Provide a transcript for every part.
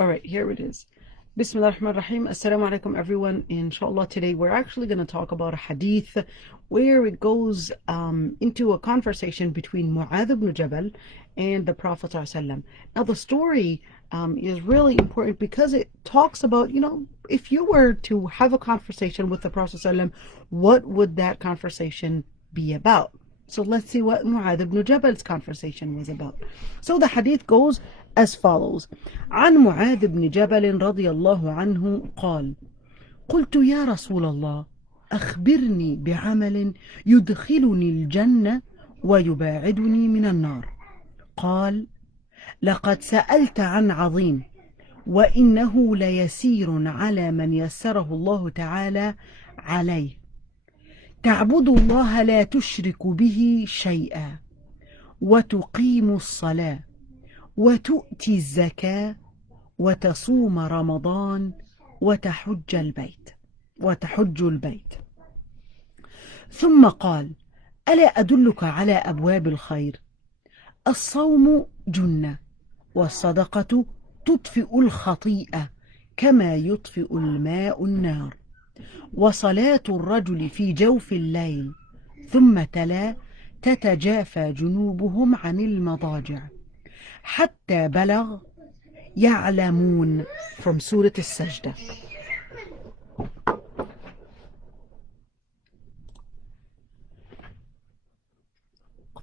All right, here it is. Bismillah ar-Rahman ar-Rahim. Assalamu alaikum, everyone. Inshallah, today we're actually going to talk about a hadith where it goes into a conversation between Mu'adh ibn Jabal and the Prophet ﷺ. Now, the story is really important because it talks about, if you were to have a conversation with the Prophet ﷺ, what would that conversation be about? So let's see what Mu'adh ibn Jabal's conversation was about. So the hadith goes as follows. عن معاذ بن جبل رضي الله عنه قال: قلت يا رسول الله أخبرني بعمل يدخلني الجنة ويباعدني من النار. قال: لقد سألت عن عظيم وإنه ليسير على من يسره الله تعالى عليه. تعبد الله لا تشرك به شيئا وتقيم الصلاة وتؤتي الزكاة وتصوم رمضان وتحج البيت. ثم قال: ألا أدلك على أبواب الخير؟ الصوم جنة والصدقة تطفئ الخطيئة كما يطفئ الماء النار وصلاة الرجل في جوف الليل. ثم تلا: تتجافى جنوبهم عن المضاجع حتى بلغ يعلمون from سورة السجدة.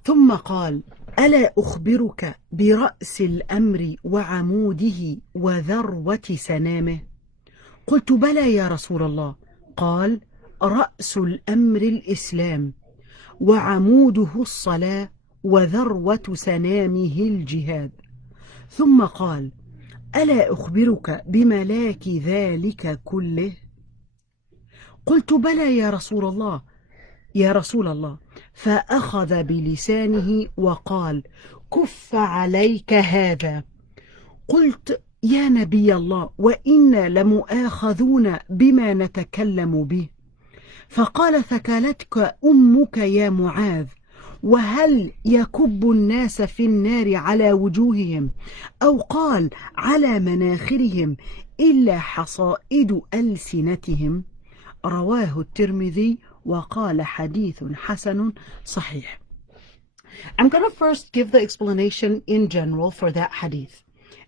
ثم قال: ألا أخبرك برأس الأمر وعموده وذروة سنامه؟ قلت: بلى يا رسول الله. قال: رأس الأمر الإسلام وعموده الصلاة وذروة سنامه الجهاد. ثم قال: ألا أخبرك بملاك ذلك كله؟ قلت: بلى يا رسول الله. فأخذ بلسانه وقال: كف عليك هذا. قلت: يا نبي الله، وإنا لمؤاخذون بما نتكلم به. فقال: ثكلتك أمك يا معاذ، وهل يكب الناس في النار على وجوههم أو قال على مناخرهم إلا حصائد ألسنتهم؟ رواه الترمذي وقال حديث حسن صحيح. I'm going to first give the explanation in general for that hadith,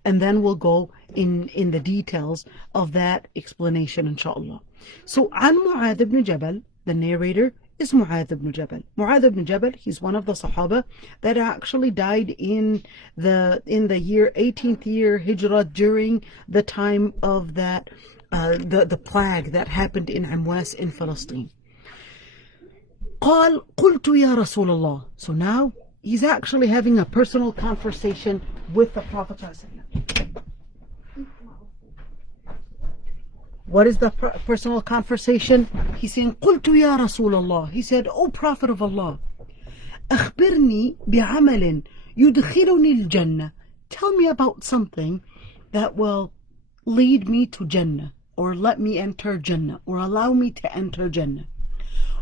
and then we'll go in the details of that explanation, inshallah. So, عن معاذ ibn Jabal, the narrator is Mu'adh ibn Jabal. Mu'adh ibn Jabal, he's one of the Sahaba that actually died in the year 18th year Hijrah, during the time of that the plague that happened in Amwas in Palestine. قال: قلت يا رسول الله. So now he's actually having a personal conversation with the Prophet ﷺ. What is the personal conversation? He's saying, قلت يا رسول الله. He said, O Prophet of Allah, أخبرني بعمل يدخلني الجنة. Tell me about something that will lead me to Jannah, or let me enter Jannah, or allow me to enter Jannah.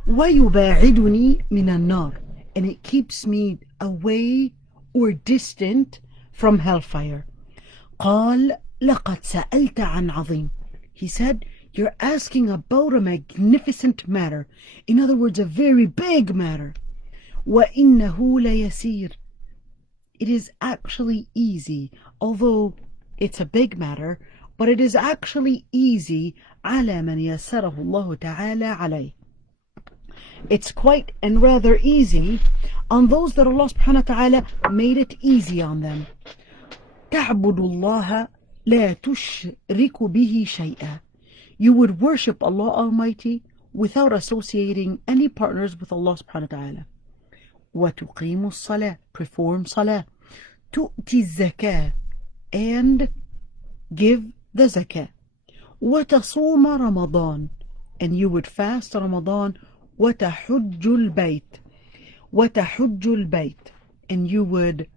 ويباعدني من النار. And it keeps me away or distant from hellfire. قال: لقد سألت عن عظيم. He said, you're asking about a magnificent matter. In other words, a very big matter. وَإِنَّهُ لَيَسِيرٌ. It is actually easy, although it's a big matter, but it is actually easy. عَلَى مَنْ يَسَّرَهُ اللَّهُ تَعَالَى عَلَيْهِ. It's quite and rather easy on those that Allah subhanahu wa ta'ala made it easy on them. تَعْبُدُ اللَّهَ لا تشرك به شيئا. You would worship Allah Almighty without associating any partners with Allah subhanahu wa ta'ala. وتقيم الصلاة. Perform salah. تؤتي الزكاة. And give the zakah. وتصوم رمضان. And you would fast Ramadan. وتحج البيت. وتحج البيت. And you would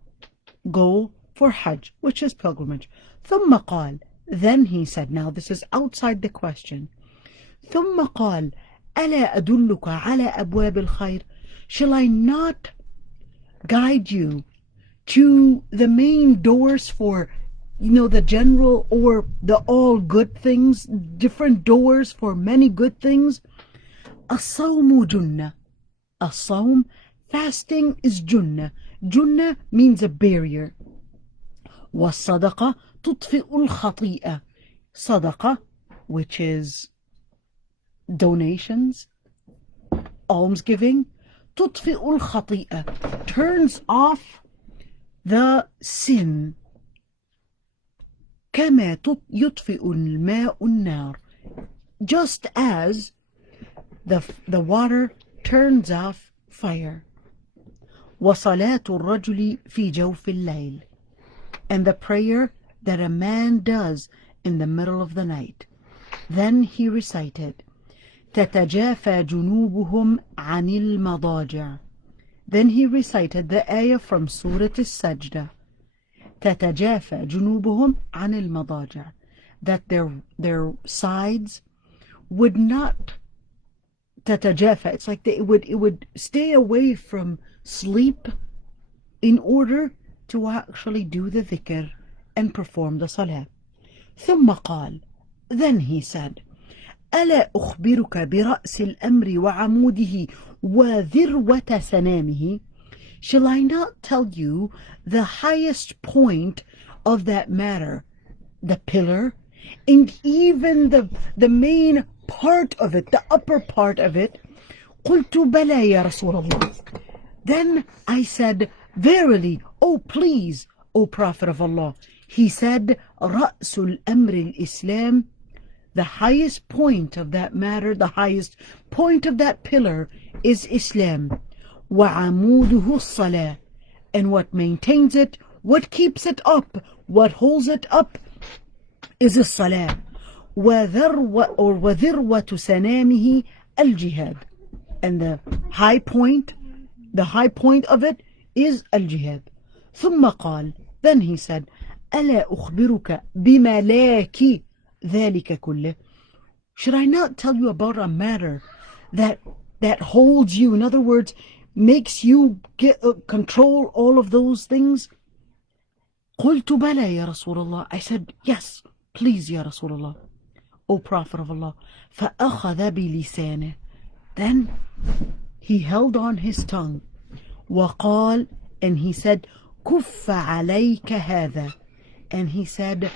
go for Hajj, which is pilgrimage. ثم قال. Then he said, now this is outside the question. ثم قال: ألا أدلك على أبواب الخير? Shall I not guide you to the main doors for the general or the all good things, different doors for many good things. الصوم جنة. الصوم, fasting, is junnah. Junnah means a barrier. والصدقة تطفئ الخطيئة. Sadaqah, which is donations, almsgiving. تطفئ الخطيئة, turns off the sin. كما يطفئ الماء النار, just as the water turns off fire. وصلاة الرجل في جوف الليل, and the prayer that a man does in the middle of the night. Then he recited, تتجافى جنوبهم عن المضاجع. Then he recited the ayah from Surah As-Sajdah. تتجافى جنوبهم عن المضاجع, that their sides would not تتجافى. It's like it would stay away from sleep in order to actually do the dhikr and perform the salah. ثم قال, then he said, ألا أخبرك برأس الأمر وعموده وذروة سنامه? Shall I not tell you the highest point of that matter, the pillar, and even the main part of it, the upper part of it? قلت بلى يا رسول الله. Then I said, verily, oh please, O Prophet of Allah. He said, رأس الأمر الإسلام, the highest point of that matter, the highest point of that pillar is Islam. وعموده الصلاة, and what maintains it, what keeps it up, what holds it up is the salah. وذروة سنامه الجهاد, and the high point of it is al-jihad. ثم قال, then he said, ألا أخبرك بملاك ذلك كله? Should I not tell you about a matter that holds you, in other words, makes you control all of those things? قلت بلى يا رسول الله. I said, yes, please يا رسول الله, O Prophet of Allah. فأخذ بلسانه, then he held on his tongue. وقال, and he said, كف عليك هذا, and he said,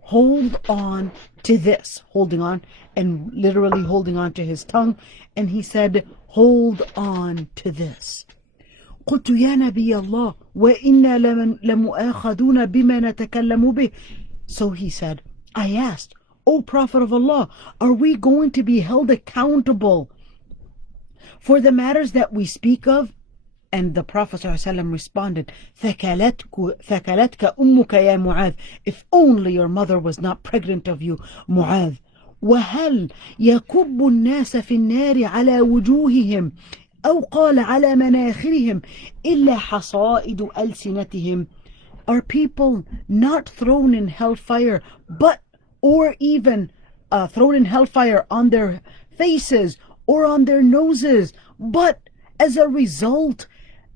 hold on to this, holding on, and literally holding on to his tongue, and he said, hold on to this. قلت يا نبي الله وإنا لمؤاخذون بما نتكلم به. So he said, I asked, O Prophet of Allah, are we going to be held accountable for the matters that we speak of? And the Prophet ﷺ responded, ثكلتك أمك يا معاذ. If only your mother was not pregnant of you, Mu'adh. وهل يكب الناس في النار على وجوههم أو قال على مناخرهم إلا حصائد ألسنتهم? Are people not thrown in hellfire, or even thrown in hellfire on their faces or on their noses, but as a result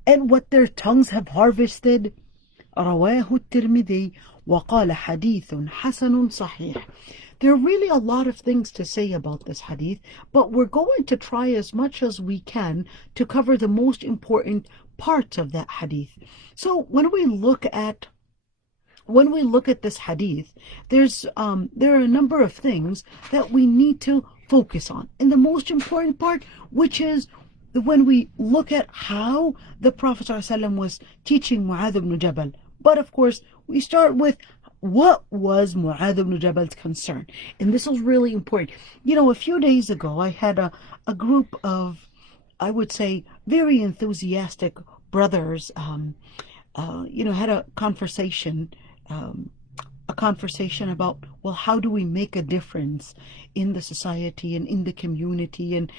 and what their tongues have harvested? رواه الترمذي وقال حديث حسن صحيح. There are really a lot of things to say about this hadith, but we're going to try as much as we can to cover the most important parts of that hadith. So when we look at this hadith, there are a number of things that we need to focus on. And the most important part, which is when we look at how the Prophet ﷺ was teaching Mu'adh ibn Jabal. But of course, we start with what was Mu'adh ibn Jabal's concern. And this was really important. A few days ago, I had a group of, I would say, very enthusiastic brothers, had a conversation about, well, how do we make a difference in the society and in the community? And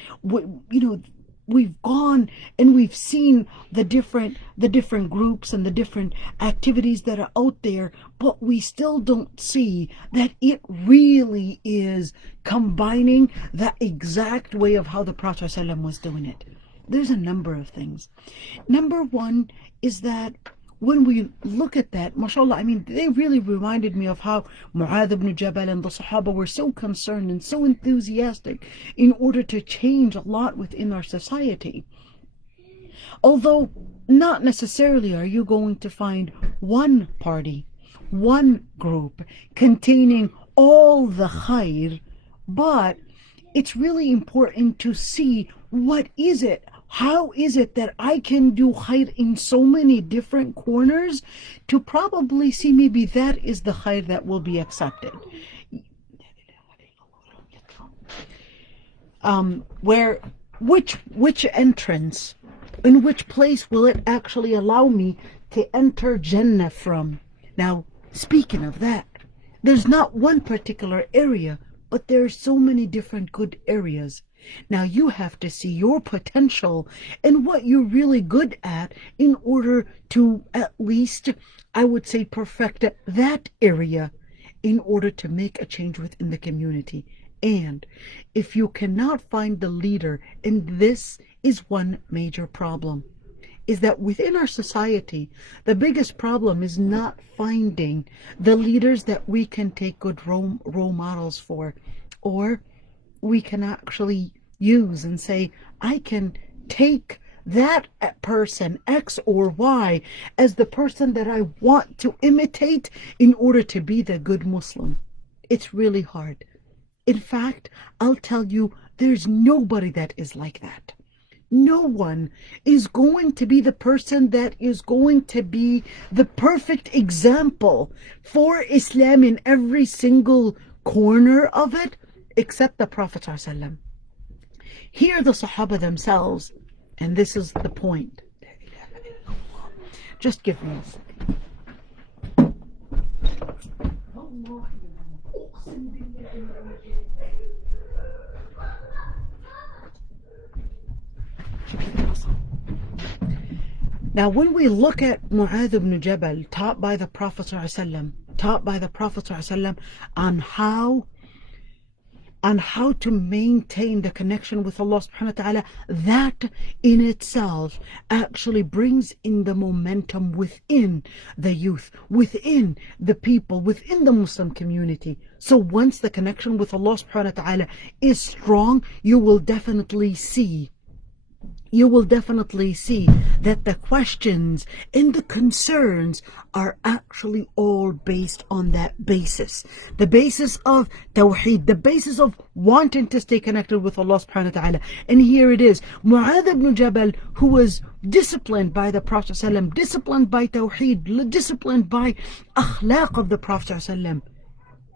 we've gone and we've seen the different groups and the different activities that are out there, but we still don't see that it really is combining the exact way of how the Prophet ﷺ was doing it. There's a number of things. Number one is that when we look at that, mashallah, I mean, they really reminded me of how Mu'adh ibn Jabal and the Sahaba were so concerned and so enthusiastic in order to change a lot within our society. Although not necessarily are you going to find one party, one group containing all the khair, but it's really important to see what is it, how is it that I can do khair in so many different corners to probably see maybe that is the khair that will be accepted. Which entrance, in which place will it actually allow me to enter Jannah from? Now, speaking of that, there's not one particular area, but there are so many different good areas. Now you have to see your potential and what you're really good at in order to at least, I would say, perfect that area in order to make a change within the community. And if you cannot find the leader, and this is one major problem, is that within our society, the biggest problem is not finding the leaders that we can take good role models for, or we can actually use and say, I can take that person X or Y as the person that I want to imitate in order to be the good Muslim. It's really hard. In fact, I'll tell you, there's nobody that is like that. No one is going to be the person that is going to be the perfect example for Islam in every single corner of it, except the Prophet ﷺ. Here the Sahaba themselves, and this is the point. Just give me a second. Now, when we look at Mu'adh ibn Jabal, taught by the Prophet ﷺ on how to maintain the connection with Allah subhanahu wa ta'ala, that in itself actually brings in the momentum within the youth, within the people, within the Muslim community. So once the connection with Allah subhanahu wa ta'ala is strong, you will definitely see that the questions and the concerns are actually all based on that basis. The basis of Tawheed, the basis of wanting to stay connected with Allah subhanahu wa ta'ala. And here it is, Mu'adh ibn Jabal, who was disciplined by the Prophet ﷺ, disciplined by Tawheed, disciplined by akhlaq of the Prophet ﷺ.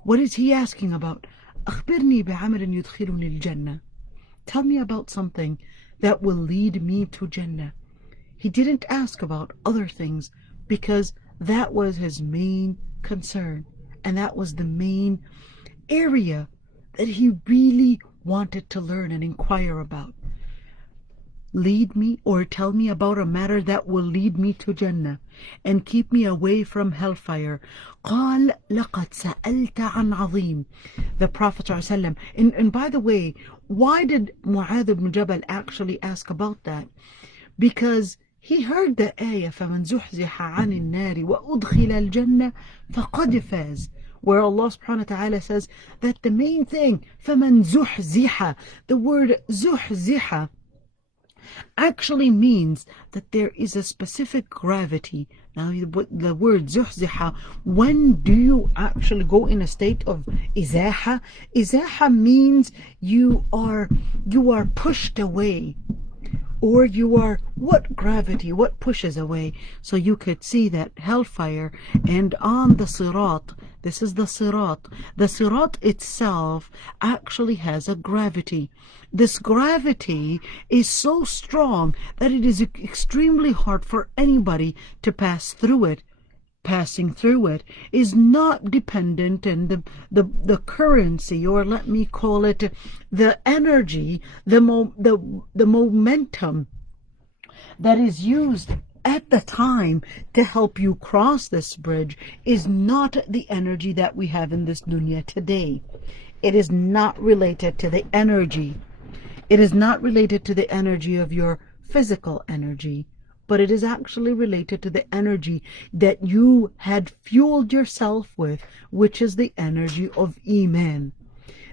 What is he asking about? أخبرني بعمل يدخلني الجنة. Tell me about something that will lead me to Jannah. He didn't ask about other things because that was his main concern, and that was the main area that he really wanted to learn and inquire about. Lead me, or tell me about a matter that will lead me to Jannah and keep me away from hellfire. قال لقد سألت عن عظيم. The Prophet ﷺ, and by the way, why did Mu'adh ibn Jabal actually ask about that? Because he heard the ayah فَمَنْ زُحْزِحَ عَنِ النَّارِ وَأُدْخِلَ الْجَنَّةِ فَقَدْ فَازَ, where Allah subhanahu wa ta'ala says that the main thing, فَمَنْ زُحْزِحَ, the word زُحْزِحَ actually means that there is a specific gravity. Now the word zuhziha, when do you actually go in a state of izaha? Izaha means you are pushed away, or you are, what gravity, what pushes away? So you could see that hellfire, and on the sirat, this is the sirat. The sirat itself actually has a gravity. This gravity is so strong that it is extremely hard for anybody to pass through it. Passing through it is not dependent on the currency, or let me call it the energy, the momentum that is used at the time to help you cross this bridge is not the energy that we have in this dunya today. It is not related to the energy. It is not related to the energy of your physical energy but it is actually related to the energy that you had fueled yourself with, which is the energy of Iman.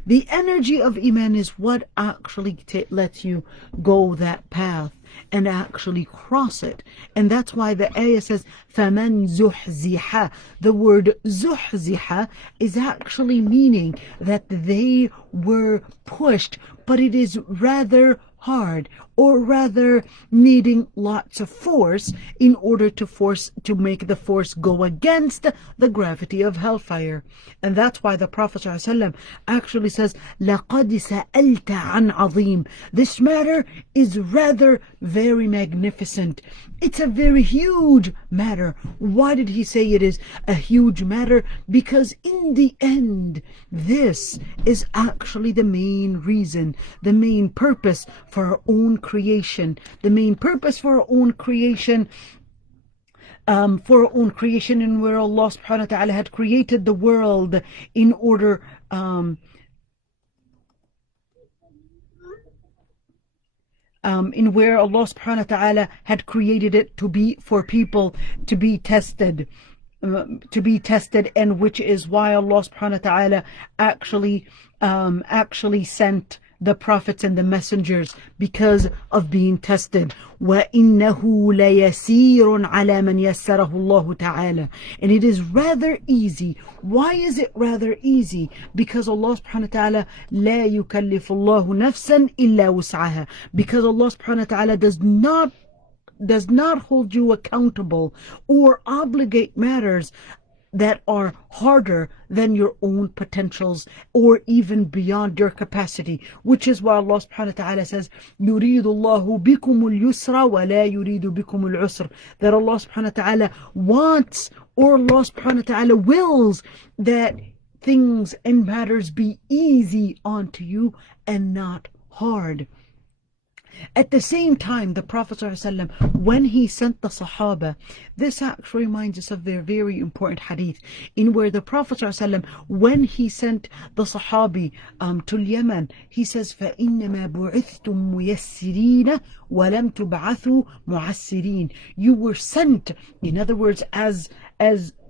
The energy of Iman is what actually lets you go that path and actually cross it. And that's why the ayah says, فَمَنْ زُحْزِحَ. The word زُحْزِحَ is actually meaning that they were pushed, but it is rather hard, or rather needing lots of force in order to make the force go against the gravity of hellfire. And that's why the Prophet ﷺ actually says, لَقَدْ سَأَلْتَ عَنْ عَظِيمٍ. This matter is rather very magnificent. It's a very huge matter. Why did he say it is a huge matter? Because in the end, this is actually the main reason, the main purpose for our own creation. The main purpose for our own creation, and where Allah subhanahu wa ta'ala had created the world in order in where Allah subhanahu wa ta'ala had created it to be for people to be tested, and which is why Allah subhanahu wa ta'ala actually sent the prophets and the messengers, because of being tested. وَإِنَّهُ لَيَسِيرٌ عَلَى مَنْ يَسَّرَهُ اللَّهُ تَعَالَى. And it is rather easy. Why is it rather easy? Because Allah subhanahu wa ta'ala لا يكلف الله نفسا إلا وسعها. Because Allah subhanahu wa ta'ala does not hold you accountable or obligate matters that are harder than your own potentials or even beyond your capacity, which is why Allah subhanahu wa ta'ala says, يُرِيدُ اللَّهُ بِكُمُ الْيُسْرَ وَلَا يُرِيدُ بِكُمُ الْعُسْرَ. That Allah subhanahu wa ta'ala wants, or Allah subhanahu wa ta'ala wills, that things and matters be easy onto you and not hard. At the same time, the Prophet ﷺ, when he sent the Sahaba, this actually reminds us of their very important hadith, in where the Prophet ﷺ, when he sent the Sahabi to Yemen, he says, فَإِنَّمَا بُعِثْتُمْ مُيَسِّرِينَ وَلَمْ تُبْعَثُوا مُعَسِّرِينَ. You were sent, in other words, as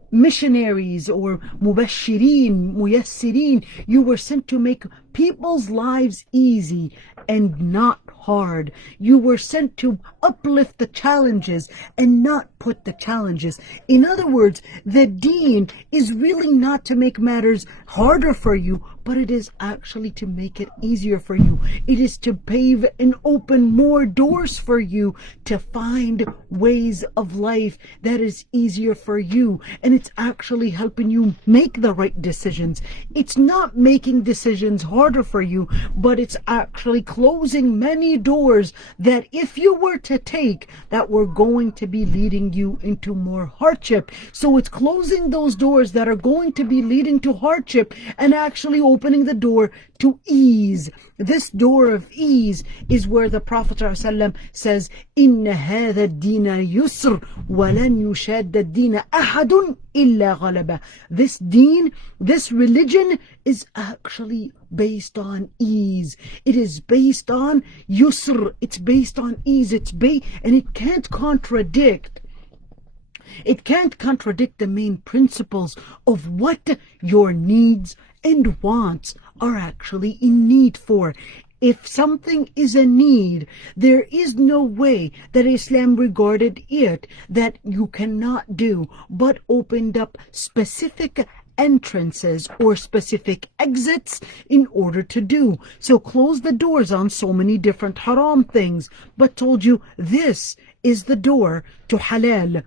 missionaries, or mubashirin, muyassirin. You were sent to make people's lives easy and not hard. You were sent to uplift the challenges and not put the challenges. In other words, the deen is really not to make matters harder for you, but it is actually to make it easier for you. It is to pave and open more doors for you to find ways of life that is easier for you. And it's actually helping you make the right decisions. It's not making decisions harder for you, but it's actually closing many doors that if you were to take, that were going to be leading you into more hardship. So it's closing those doors that are going to be leading to hardship and actually opening the door to ease. This door of ease is where the Prophet ﷺ says, إِنَّ هَذَا الدِّينَ يُسْرٌ وَلَنْ يُشَادَّ الدِّينَ أَحَدٌ إِلَّا غَلَبَهُ. This deen, this religion is actually based on ease. It is based on yusr. It's based on ease. And it can't contradict. It can't contradict the main principles of what your needs and wants are actually in need for. If something is a need, there is no way that Islam regarded it that you cannot do, but opened up specific entrances or specific exits in order to do. So close the doors on so many different haram things, but told you this is the door to halal.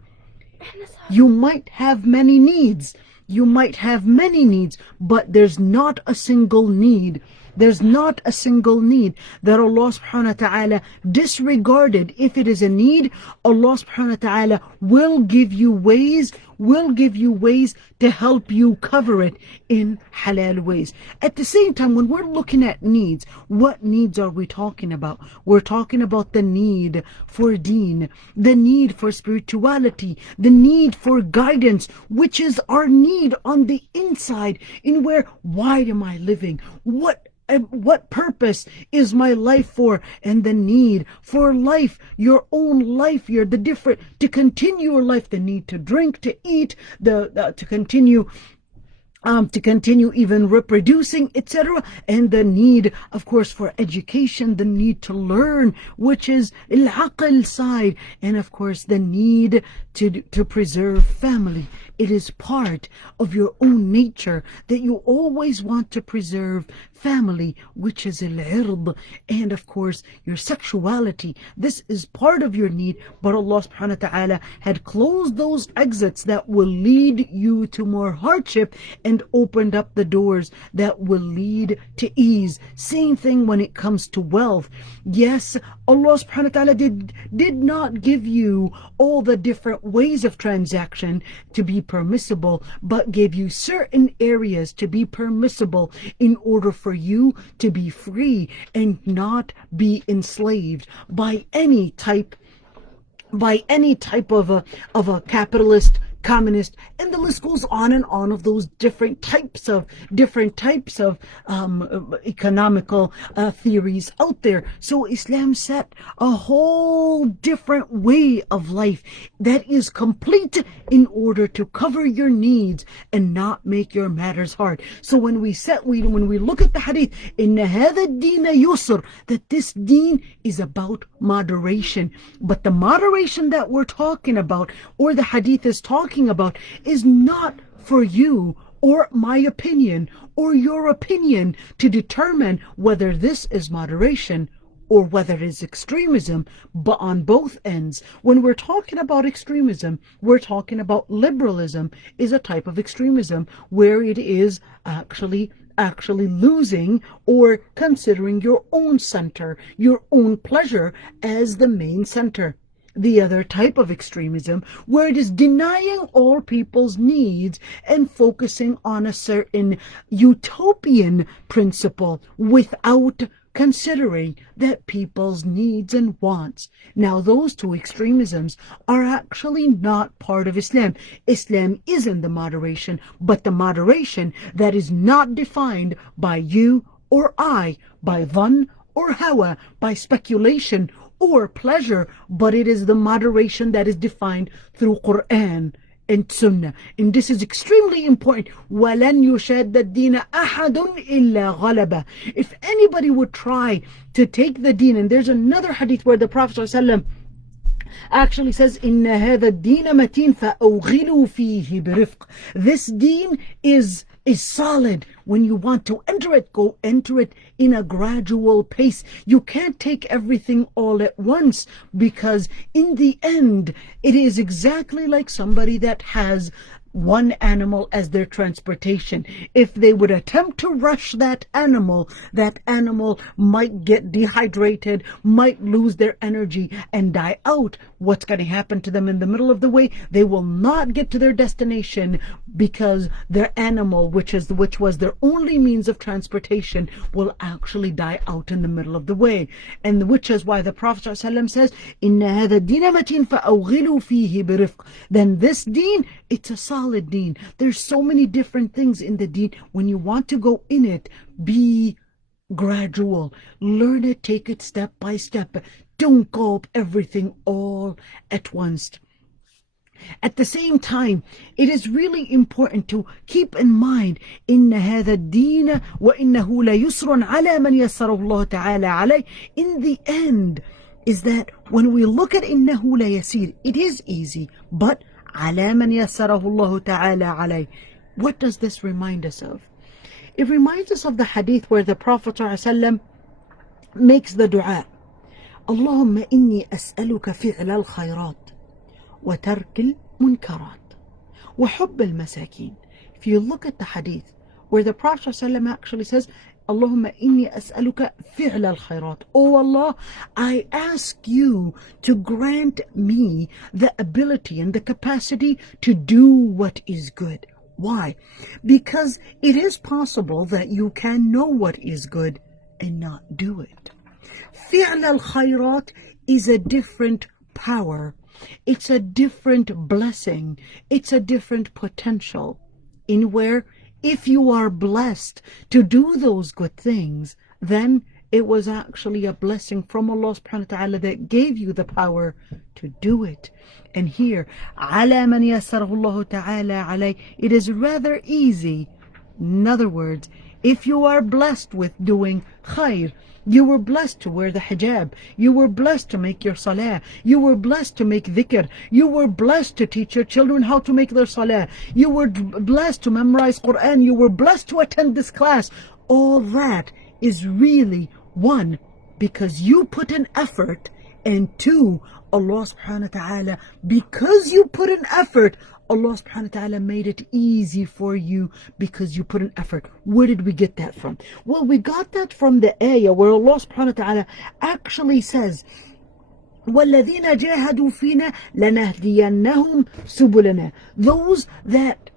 You might have many needs. You might have many needs, but there's not a single need. There's not a single need that Allah subhanahu wa ta'ala disregarded. If it is a need, Allah subhanahu wa ta'ala will give you ways will give you ways to help you cover it in halal ways. At the same time, when we're looking at needs, what needs are we talking about? We're talking about the need for deen, the need for spirituality, the need for guidance, which is our need on the inside, in where, why am I living? What purpose is my life for? And the need for life, your own life, to continue your life, the need to drink, to eat, to continue even reproducing, etc. And the need, of course, for education, the need to learn, which is al-aql side, and of course the need to preserve family. It is part of your own nature that you always want to preserve family, which is al-ird, and of course your sexuality. This is part of your need, but Allah subhanahu wa ta'ala had closed those exits that will lead you to more hardship and opened up the doors that will lead to ease. Same thing when it comes to wealth. Yes, Allah subhanahu wa ta'ala did not give you all the different ways of transaction to be permissible, but gave you certain areas to be permissible in order for you to be free and not be enslaved by any type of a capitalist, communist, and the list goes on and on of those different types of economical theories out there. So Islam set a whole different way of life that is complete in order to cover your needs and not make your matters hard. So when we look at the hadith, inna hadha dina yusr, that this deen is about moderation. But the moderation that we're talking about, or the hadith is talking about, is not for you or my opinion or your opinion to determine whether this is moderation or whether it is extremism, but on both ends. When we're talking about extremism, we're talking about liberalism is a type of extremism where it is actually losing or considering your own center, your own pleasure as the main center. The other type of extremism, where it is denying all people's needs and focusing on a certain utopian principle without considering that people's needs and wants. Now, those two extremisms are actually not part of Islam. Islam is in the moderation, but the moderation that is not defined by you or I, by dhann or hawa, by speculation or pleasure, but it is the moderation that is defined through Quran and Sunnah. And this is extremely important. وَلَنْ يُشَادَّ الدِّينَ أَحَدٌ إِلَّا غَلَبَهُ. If anybody would try to take the deen, and there's another hadith where the Prophet ﷺ actually says, إِنَّ هَذَا الدِّينَ مَتِينٌ فَأَوْغِلُوا فِيهِ بِرِفْقٍ. This deen is solid. When you want to enter it, go enter it in a gradual pace. You can't take everything all at once, because in the end, it is exactly like somebody that has one animal as their transportation. If they would attempt to rush that animal might get dehydrated, might lose their energy and die out. What's going to happen to them in the middle of the way? They will not get to their destination, because their animal, which was their only means of transportation, will actually die out in the middle of the way. And which is why the Prophet ﷺ says, إِنَّ هَذَا الدِّينَ مَتِينٌ فَأَوْغِلُوا فِيهِ بِرِفْقٍ. Then this deen, it's a solid deen. There's so many different things in the deen. When you want to go in it, be gradual. Learn it, take it step by step. Don't go up everything all at once. At the same time, it is really important to keep in mind, إِنَّ هَذَا الدِّينَ وَإِنَّهُ لَيُسْرٌ عَلَى مَنْ يَسَّرَهُ اللَّهُ تَعَالَى عَلَيْهِ. In the end, is that when we look at إِنَّهُ لَيَسِيرٌ, it is easy, but عَلَى مَنْ يَسَّرَهُ اللَّهُ تَعَالَى عَلَيْهِ. What does this remind us of? It reminds us of the hadith where the Prophet ﷺ makes the dua, اللهم إني أسألك فعل الخيرات وترك المنكرات وحب المساكين. If you look at the hadith where the Prophet ﷺ actually says, Allahumma inni as'aluka fi'l al-khayrat. Oh Allah, I ask you to grant me the ability and the capacity to do what is good. Why? Because it is possible that you can know what is good and not do it. Fi'l al-khayrat is a different power. It's a different blessing. It's a different potential in where if you are blessed to do those good things, then it was actually a blessing from Allah subhanahu wa ta'ala that gave you the power to do it. And here, عَلَى مَنْ يَسَّرَهُ اللَّهُ تَعَالَى عَلَيْهِ, it is rather easy. In other words, if you are blessed with doing khair, you were blessed to wear the hijab, you were blessed to make your salah, you were blessed to make dhikr, you were blessed to teach your children how to make their salah, you were blessed to memorize Quran, you were blessed to attend this class. All that is really, one, because you put an effort, and two, Allah subhanahu wa ta'ala, because you put an effort, Allah subhanahu wa ta'ala made it easy for you because you put an effort. Where did we get that from? Well, we got that from the ayah where Allah subhanahu wa ta'ala actually says, وَالَّذِينَ جَاهَدُوا فِينَا لَنَهْدِيَنَّهُمْ سُبُلَنَا. Those that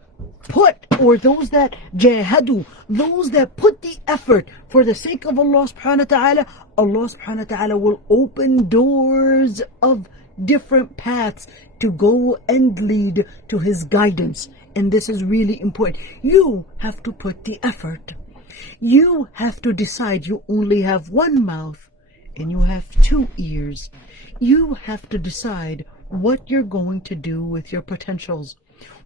put, or those that jahadu, those that put the effort for the sake of Allah subhanahu wa ta'ala, Allah subhanahu wa ta'ala will open doors of different paths to go and lead to His guidance. And this is really important. You have to put the effort. You have to decide you only have one mouth and you have two ears. You have to decide what you're going to do with your potentials,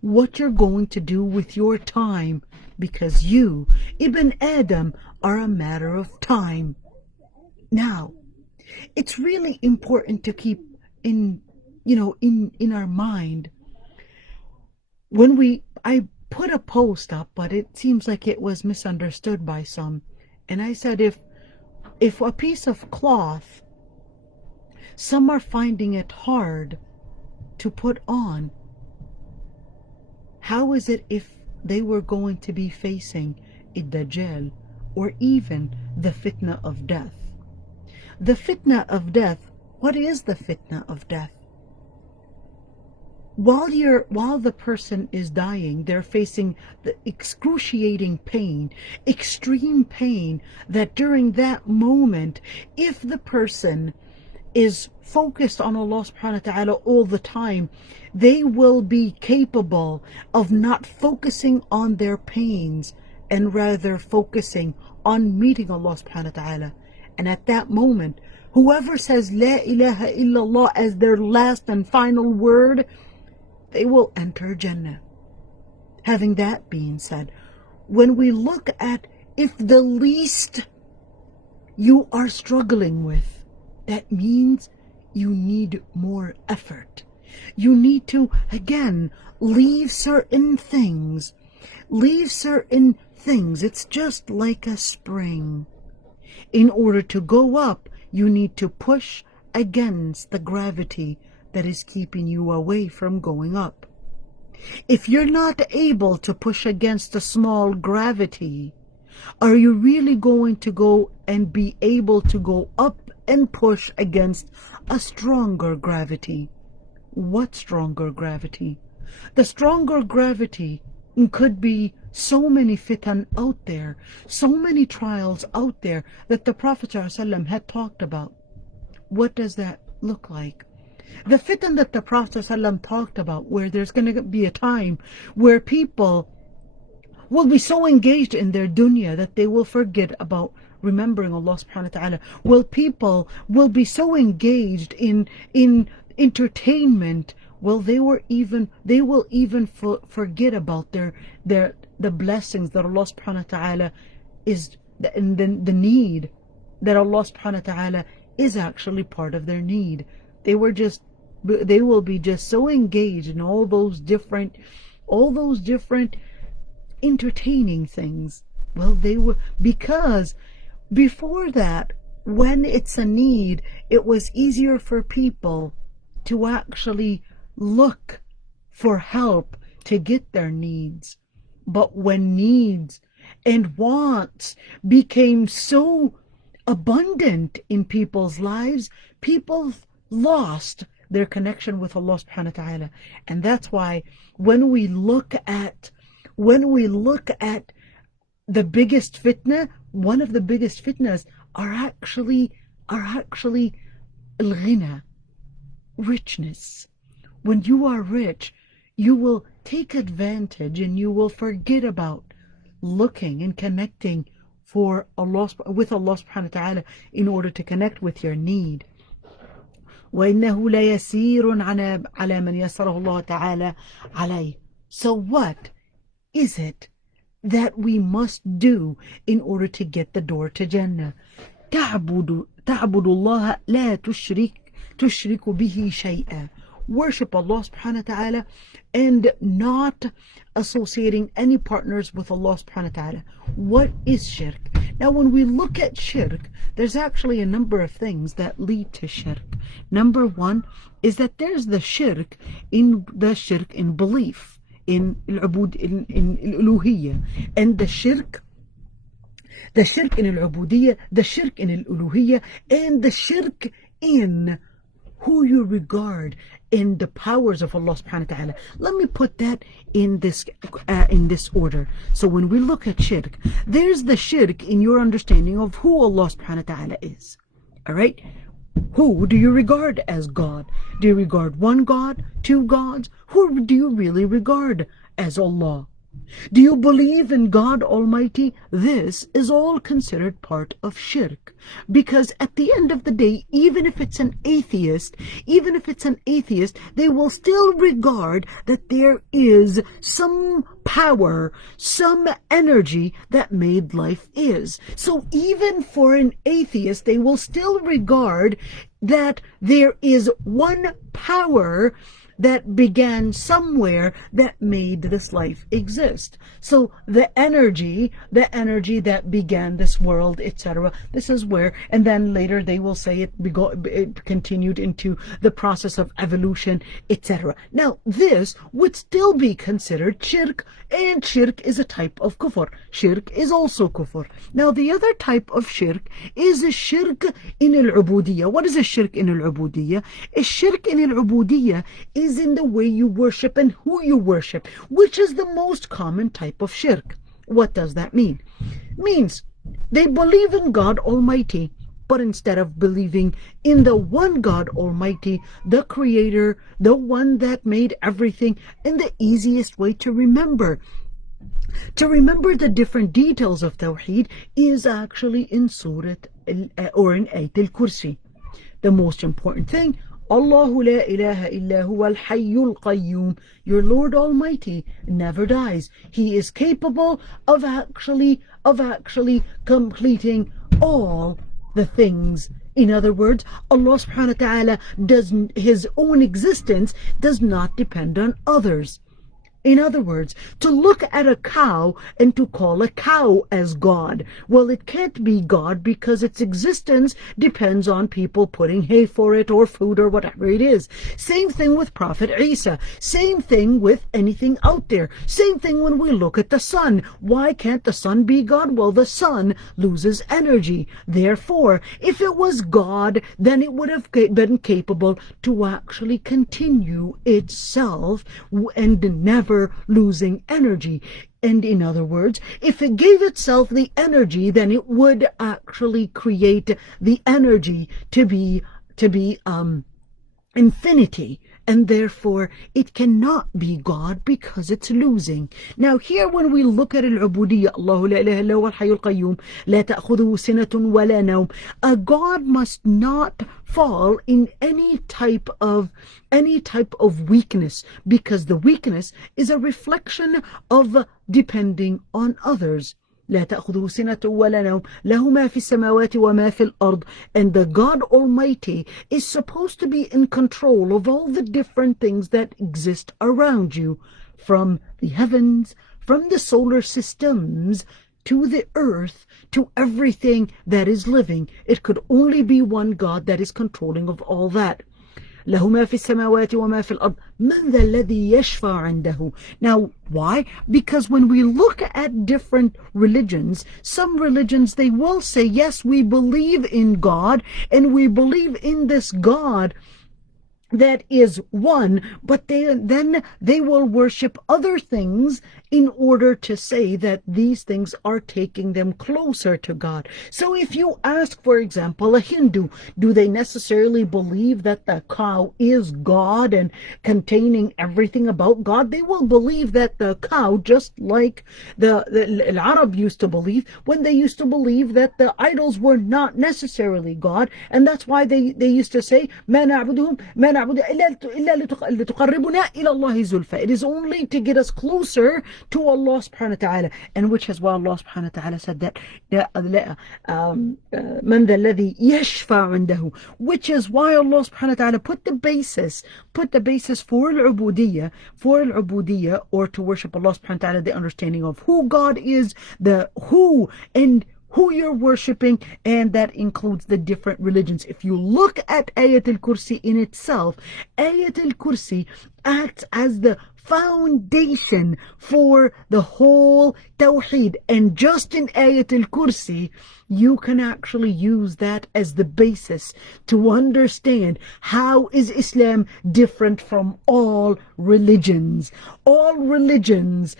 what you're going to do with your time, because you, Ibn Adam, are a matter of time. Now, it's really important to keep in our mind. I put a post up, but it seems like it was misunderstood by some. And I said, if a piece of cloth, some are finding it hard to put on, how is it if they were going to be facing Ad-Dajjal or even the fitna of death? The fitna of death, what is the fitna of death? While the person is dying, they're facing the excruciating pain, extreme pain, that during that moment, if the person is focused on Allah subhanahu wa ta'ala all the time, they will be capable of not focusing on their pains and rather focusing on meeting Allah subhanahu wa ta'ala. And at that moment, whoever says La ilaha illallah as their last and final word, they will enter Jannah. Having that being said, when we look at if the least you are struggling with, that means you need more effort. You need to, again, leave certain things. Leave certain things. It's just like a spring. In order to go up, you need to push against the gravity that is keeping you away from going up. If you're not able to push against a small gravity, are you really going to go and be able to go up and push against a stronger gravity? What stronger gravity? The stronger gravity could be so many fitan out there, so many trials out there that the Prophet ﷺ had talked about. What does that look like? The fitan that the Prophet ﷺ talked about, where there's going to be a time where people will be so engaged in their dunya that they will forget about remembering Allah subhanahu wa ta'ala. Well, people will be so engaged in entertainment, well, they will even forget about the blessings that Allah subhanahu wa ta'ala is, and the need that Allah subhanahu wa ta'ala is actually part of their need. They will be just so engaged in all those different entertaining things. Well, they were, because before that, when it's a need, it was easier for people to actually look for help to get their needs. But when needs and wants became so abundant in people's lives, people lost their connection with Allah subhanahu wa ta'ala. And that's why when we look at the biggest fitna, one of the biggest fitnas are actually al-ghina, richness. When you are rich, you will take advantage and you will forget about looking and connecting with Allah subhanahu wa ta'ala in order to connect with your need. وَإِنَّهُ لَيَسِيرٌ عَلَى مَنْ يَسَّرَهُ اللَّهُ تَعَالَى عَلَيْهِ. So what is it that we must do in order to get the door to Jannah? تعبد الله لا تشرك به شيئا. Worship Allah subhanahu wa ta'ala and not associating any partners with Allah subhanahu wa ta'ala. What is shirk? Now when we look at shirk, there's actually a number of things that lead to shirk. Number one is that there's the shirk in belief, in al-uluhiyya, and the shirk in al-ubudiyya, the shirk in al-uluhiyya, and the shirk in who you regard in the powers of Allah subhanahu wa ta'ala. Let me put that in this order. So when we look at shirk, there's the shirk in your understanding of who Allah subhanahu wa ta'ala is. Alright? Who do you regard as God? Do you regard one God? Two gods? Who do you really regard as Allah? Do you believe in God Almighty? This is all considered part of shirk. Because at the end of the day, even if it's an atheist, they will still regard that there is some power, some energy that made life is. So even for an atheist, they will still regard that there is one power that began somewhere that made this life exist. So the energy that began this world, etc., this is where, and then later they will say it continued into the process of evolution, etc. Now this would still be considered shirk, and shirk is a type of kufr. Shirk is also kufr. Now the other type of shirk is a shirk in al-ubudiyya. What is a shirk in al-ubudiyya? A shirk in al-ubudiyya is in the way you worship and who you worship, which is the most common type of shirk. What does that mean? Means they believe in God Almighty, but instead of believing in the one God Almighty, the Creator, the one that made everything, and the easiest way to remember the different details of Tawheed is actually in Surah or in Ayat al-Kursi. The most important thing, Allahu la ilaha illa huwa al-hayyul qayyum. Your Lord Almighty never dies. He is capable of actually completing all the things. In other words, Allah subhanahu wa ta'ala his own existence does not depend on others. In other words, to look at a cow and to call a cow as God, well, it can't be God because its existence depends on people putting hay for it or food or whatever it is. Same thing with Prophet Aysha. Same thing with anything out there. Same thing when we look at the sun. Why can't the sun be God? Well, the sun loses energy. Therefore, if it was God, then it would have been capable to actually continue itself and never losing energy. And in other words, if it gave itself the energy, then it would actually create the energy to be infinity, and therefore it cannot be God because it's losing. Now here when we look at al-ubudiyya, Allahu la ilaha illa huwa al-hayyul qayyum, la ta'khudhuhu sinatun wa la nawm, a God must not fall in any type of weakness, because the weakness is a reflection of depending on others. لا تأخذه سنة ولا نوم له ما في السماوات وما في الأرض. And the God Almighty is supposed to be in control of all the different things that exist around you, from the heavens, from the solar systems, to the earth, to everything that is living. It could only be one God that is controlling of all that. له ما في السماوات وما في الأرض. من ذا الذي يشفع عنده. Now, why? Because when we look at different religions, some religions, they will say, yes, we believe in God, and we believe in this God that is one, but then they will worship other things in order to say that these things are taking them closer to God. So if you ask, for example, a Hindu, do they necessarily believe that the cow is God and containing everything about God? They will believe that the cow, just like the Arab used to believe, when they used to believe that the idols were not necessarily God, and that's why they used to say, ما نعبدهم ما نعبد إلا لتقربنا إلى الله زلفى. It is only to get us closer to Allah subhanahu wa ta'ala, and which is why Allah subhanahu wa ta'ala said that من ذا الذي يشفع عنده, which is why Allah subhanahu wa ta'ala put the basis for al-ubudiyya, or to worship Allah subhanahu wa ta'ala, the understanding of who God is, the who and who you're worshiping, and that includes the different religions. If you look at Ayat al-Kursi in itself, Ayat al-Kursi acts as the foundation for the whole Tawheed, and just in Ayat al-Kursi you can actually use that as the basis to understand how is Islam different from all religions. All religions,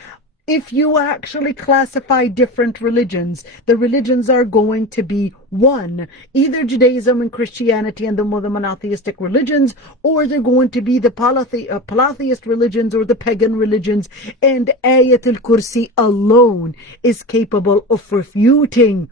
if you actually classify different religions, the religions are going to be one, either Judaism and Christianity and the monotheistic religions, or they're going to be the polytheist religions or the pagan religions, and Ayat al-Kursi alone is capable of refuting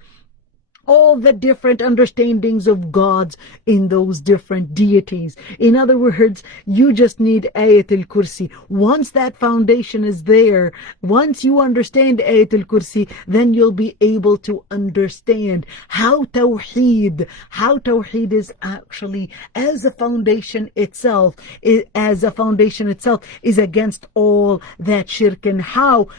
all the different understandings of gods in those different deities. In other words, you just need Ayat al-Kursi. Once that foundation is there, once you understand Ayat al-Kursi, then you'll be able to understand how Tawheed is actually as a foundation itself, is against all that shirk, and how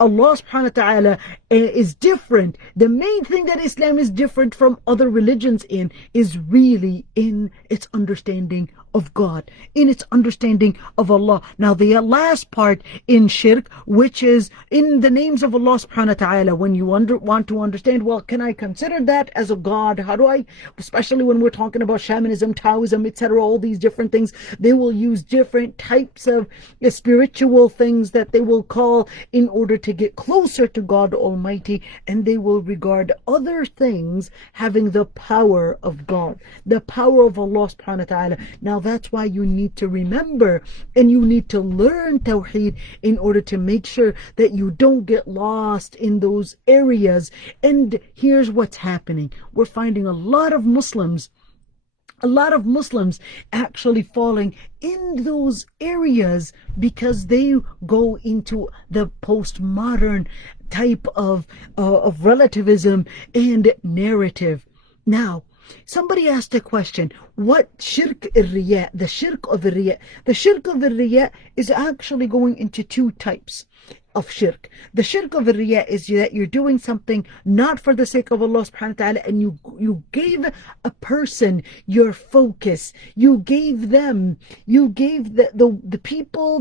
Allah subhanahu wa ta'ala is different. The main thing that Islam is different from other religions in is really in its understanding of God, in its understanding of Allah. Now the last part in shirk, which is in the names of Allah subhanahu wa ta'ala, when you want to understand, well, can I consider that as a God? How do I, especially when we're talking about shamanism, Taoism, etc., all these different things, they will use different types of spiritual things that they will call in order to get closer to God Almighty, and they will regard other things having the power of God, the power of Allah subhanahu wa ta'ala. Now that's why you need to remember and you need to learn Tawheed in order to make sure that you don't get lost in those areas. And here's what's happening. We're finding a lot of Muslims actually falling in those areas because they go into the postmodern type of relativism and narrative. Now, somebody asked a question, what shirk al-riya, the shirk of al-riya? The shirk of al-riya is actually going into two types of shirk. The shirk of al-riya is that you're doing something not for the sake of Allah subhanahu wa ta'ala, and you gave a person your focus. You gave the people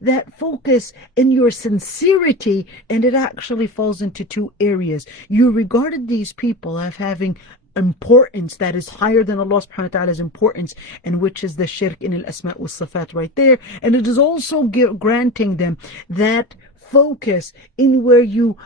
that focus in your sincerity, and it actually falls into two areas. You regarded these people as having importance that is higher than Allah subhanahu wa ta'ala's importance, and which is the shirk in al-asma' wa sifat right there. And it is also granting them that focus in where you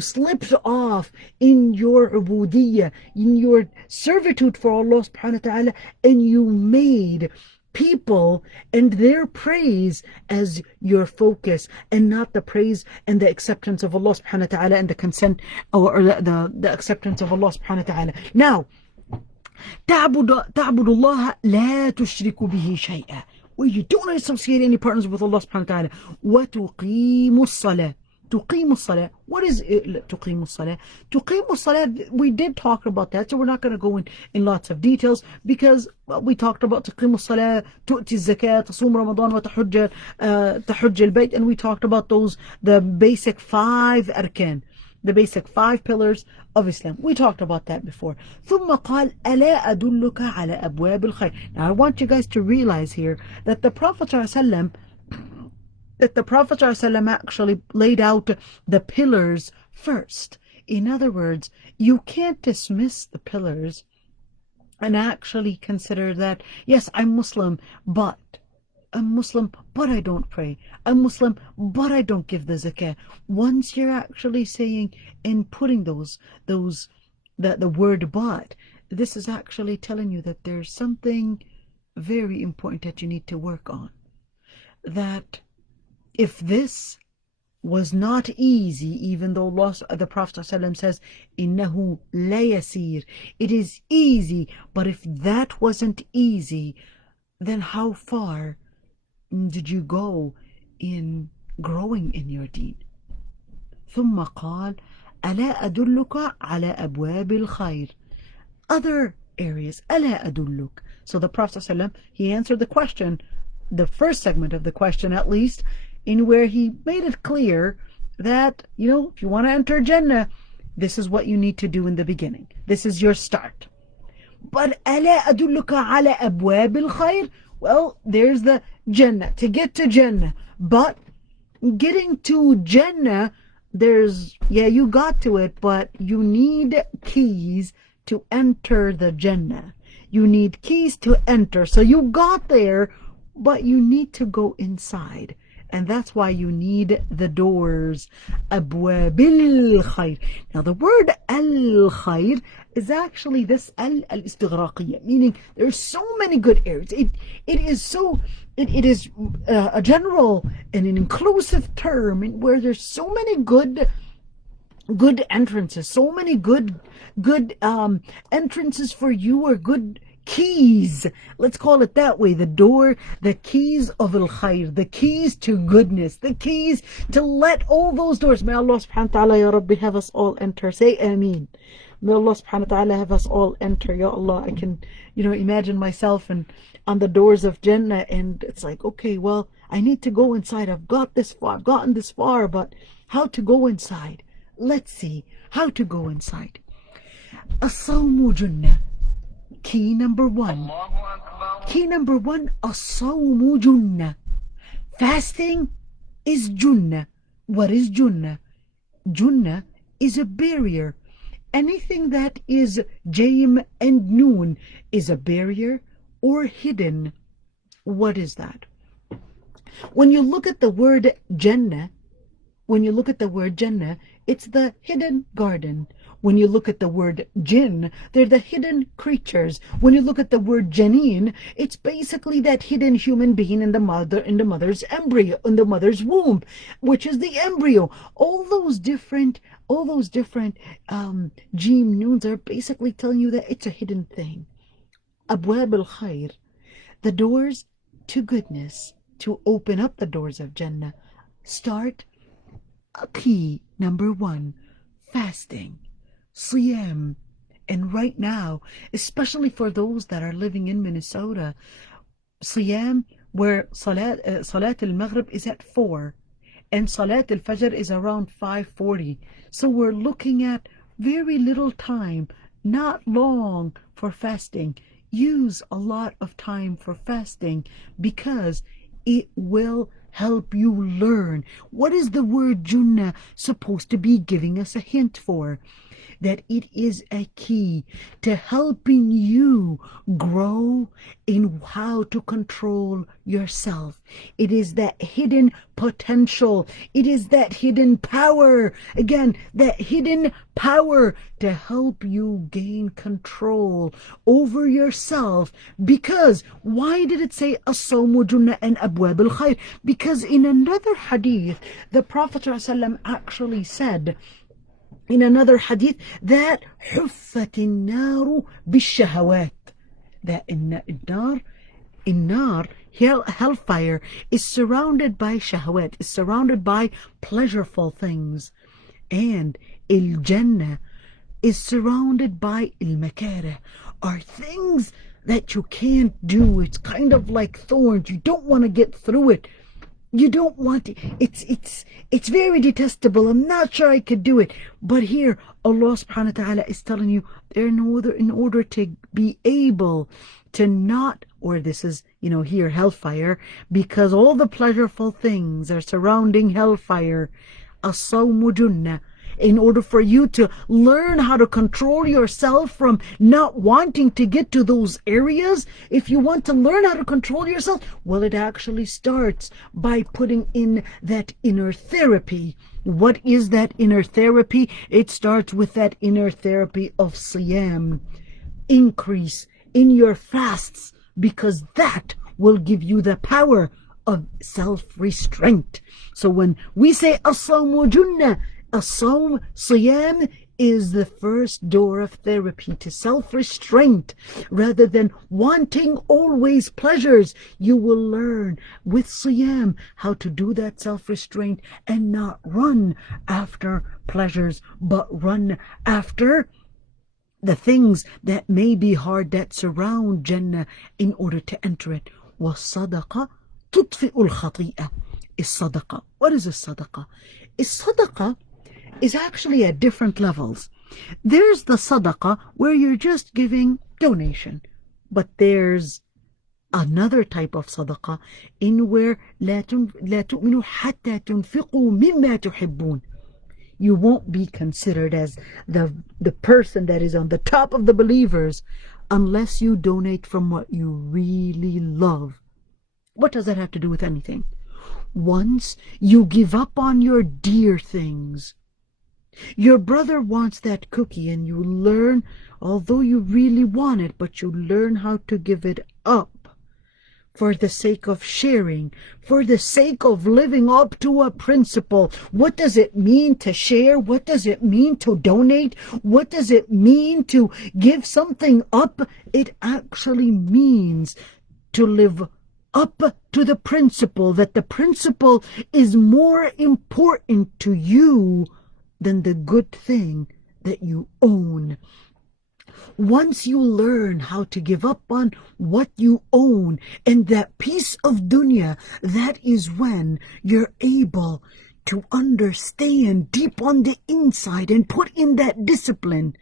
slipped off in your ubudiyya, in your servitude for Allah subhanahu wa ta'ala, and you made people and their praise as your focus, and not the praise and the acceptance of Allah subhanahu wa ta'ala and the consent or the acceptance of Allah subhanahu wa ta'ala. Now, تعبد الله لا تشرك به شيئا, where you don't associate any partners with Allah subhanahu wa ta'ala. وتقيم الصلاة. تقيم الصلاة. What is تقيم الصلاة? تقيم الصلاة, we did talk about that, so we're not going to go in lots of details, because we talked about تقيم الصلاة, تؤتي الزكاة, تصوم رمضان, وتحج البيت, and we talked about those, the basic 5 arkan. the basic 5 pillars of Islam. We talked about that before. ثم قال ألا أدلك على أبواب الخير. Now I want you guys to realize here that the Prophet ﷺ actually laid out the pillars first. In other words, you can't dismiss the pillars and actually consider that, yes, I'm Muslim, but I don't pray. I'm Muslim, but I don't give the zakah. Once you're actually saying and putting the word but, this is actually telling you that there's something very important that you need to work on. That if this was not easy, even though the Prophet ﷺ says, إِنَّهُ لَيَسِيرٌ, it is easy, but if that wasn't easy, then how far did you go in growing in your deen? ثم قال ألا أدلك على أبواب الخير. Other areas, ألا أدلك. So the Prophet ﷺ, he answered the question, the first segment of the question at least, in where he made it clear that, if you want to enter Jannah, this is what you need to do in the beginning. This is your start. But ألا أدلك على أبواب الخير. Well, there's the Jannah, to get to Jannah. But getting to Jannah, you got to it, but you need keys to enter the Jannah. You need keys to enter. So you got there, but you need to go inside. And that's why you need the doors. أبواب الخير. Now the word al-khair is actually this al-istighraqiyya, meaning there's so many good areas. It is a general and an inclusive term where there's so many good entrances, so many good entrances for you, or good keys, let's call it that way. The door, the keys of al-khair, the keys to goodness, the keys to let all those doors. May Allah subhanahu wa ta'ala, Ya Rabbi, have us all enter. Say Ameen. May Allah subhanahu wa ta'ala have us all enter. Ya Allah, I can imagine myself on the doors of Jannah, and it's like, okay, well, I need to go inside. I've gotten this far, but how to go inside? Let's see how to go inside. As-sawmu junnah. Key number 1. Key number 1, as-sawmu junnah. Fasting is junnah. What is junnah? Junnah is a barrier. Anything that is jaim and noon is a barrier or hidden. What is that? When you look at the word Jannah, it's the hidden garden. When you look at the word jinn, they're the hidden creatures. When you look at the word janeen, it's basically that hidden human being in the mother's embryo, in the mother's womb, which is the embryo. All those different jim noons are basically telling you that it's a hidden thing. Abwab al-khair, the doors to goodness, to open up the doors of Jannah. Start. Key number 1, fasting. Siyam. And right now, especially for those that are living in Minnesota, Siyam, where Salat al-Maghrib is at 4 and Salat al-Fajr is around 5:40. So we're looking at very little time, not long for fasting. Use a lot of time for fasting because it will help you learn. What is the word Junnah supposed to be giving us a hint for? That it is a key to helping you grow in how to control yourself. It is that hidden potential. It is that hidden power. Again, that hidden power to help you gain control over yourself. Because why did it say as-sawmu junnah and abwab al-khair? Because in another hadith, the Prophet ﷺ actually said, in another hadith, that حُفَّتِ النَّارُ بِالشَّهَوَاتِ, that hellfire is surrounded by shahawat, is surrounded by pleasureful things, and al-Jannah is surrounded by al-makarih, are things that you can't do. It's kind of like thorns. You don't want to get through it. You don't want it. It's very detestable. I'm not sure I could do it. But here, Allah subhanahu wa ta'ala is telling you, in order to be able to not, or this is, here, hellfire, because all the pleasurable things are surrounding hellfire. As-sawmu junnah. In order for you to learn how to control yourself from not wanting to get to those areas, if you want to learn how to control yourself, well, it actually starts by putting in that inner therapy. What is that inner therapy? It starts with that inner therapy of siyam. Increase in your fasts, because that will give you the power of self-restraint. So when we say as-sawmu junnah, as-sawm, siyam, is the first door of therapy to self-restraint. Rather than wanting always pleasures, you will learn with siyam how to do that self-restraint and not run after pleasures, but run after the things that may be hard, that surround Jannah, in order to enter it. وَالصَّدَقَةُ تُطْفِئُ الْخَطِيئَةِ. Is sadaqah. What is a sadaqah? Sadaqah is actually at different levels. There's the sadaqah where you're just giving donation, but there's another type of sadaqah in where لا تؤمنوا حتى تنفقوا مما تحبون. You won't be considered as the person that is on the top of the believers unless you donate from what you really love. What does that have to do with anything? Once you give up on your dear things, your brother wants that cookie and you learn, although you really want it, but you learn how to give it up for the sake of sharing, for the sake of living up to a principle. What does it mean to share? What does it mean to donate? What does it mean to give something up? It actually means to live up to the principle, that the principle is more important to you than the good thing that you own. Once you learn how to give up on what you own and that piece of dunya, that is when you're able to understand deep on the inside and put in that discipline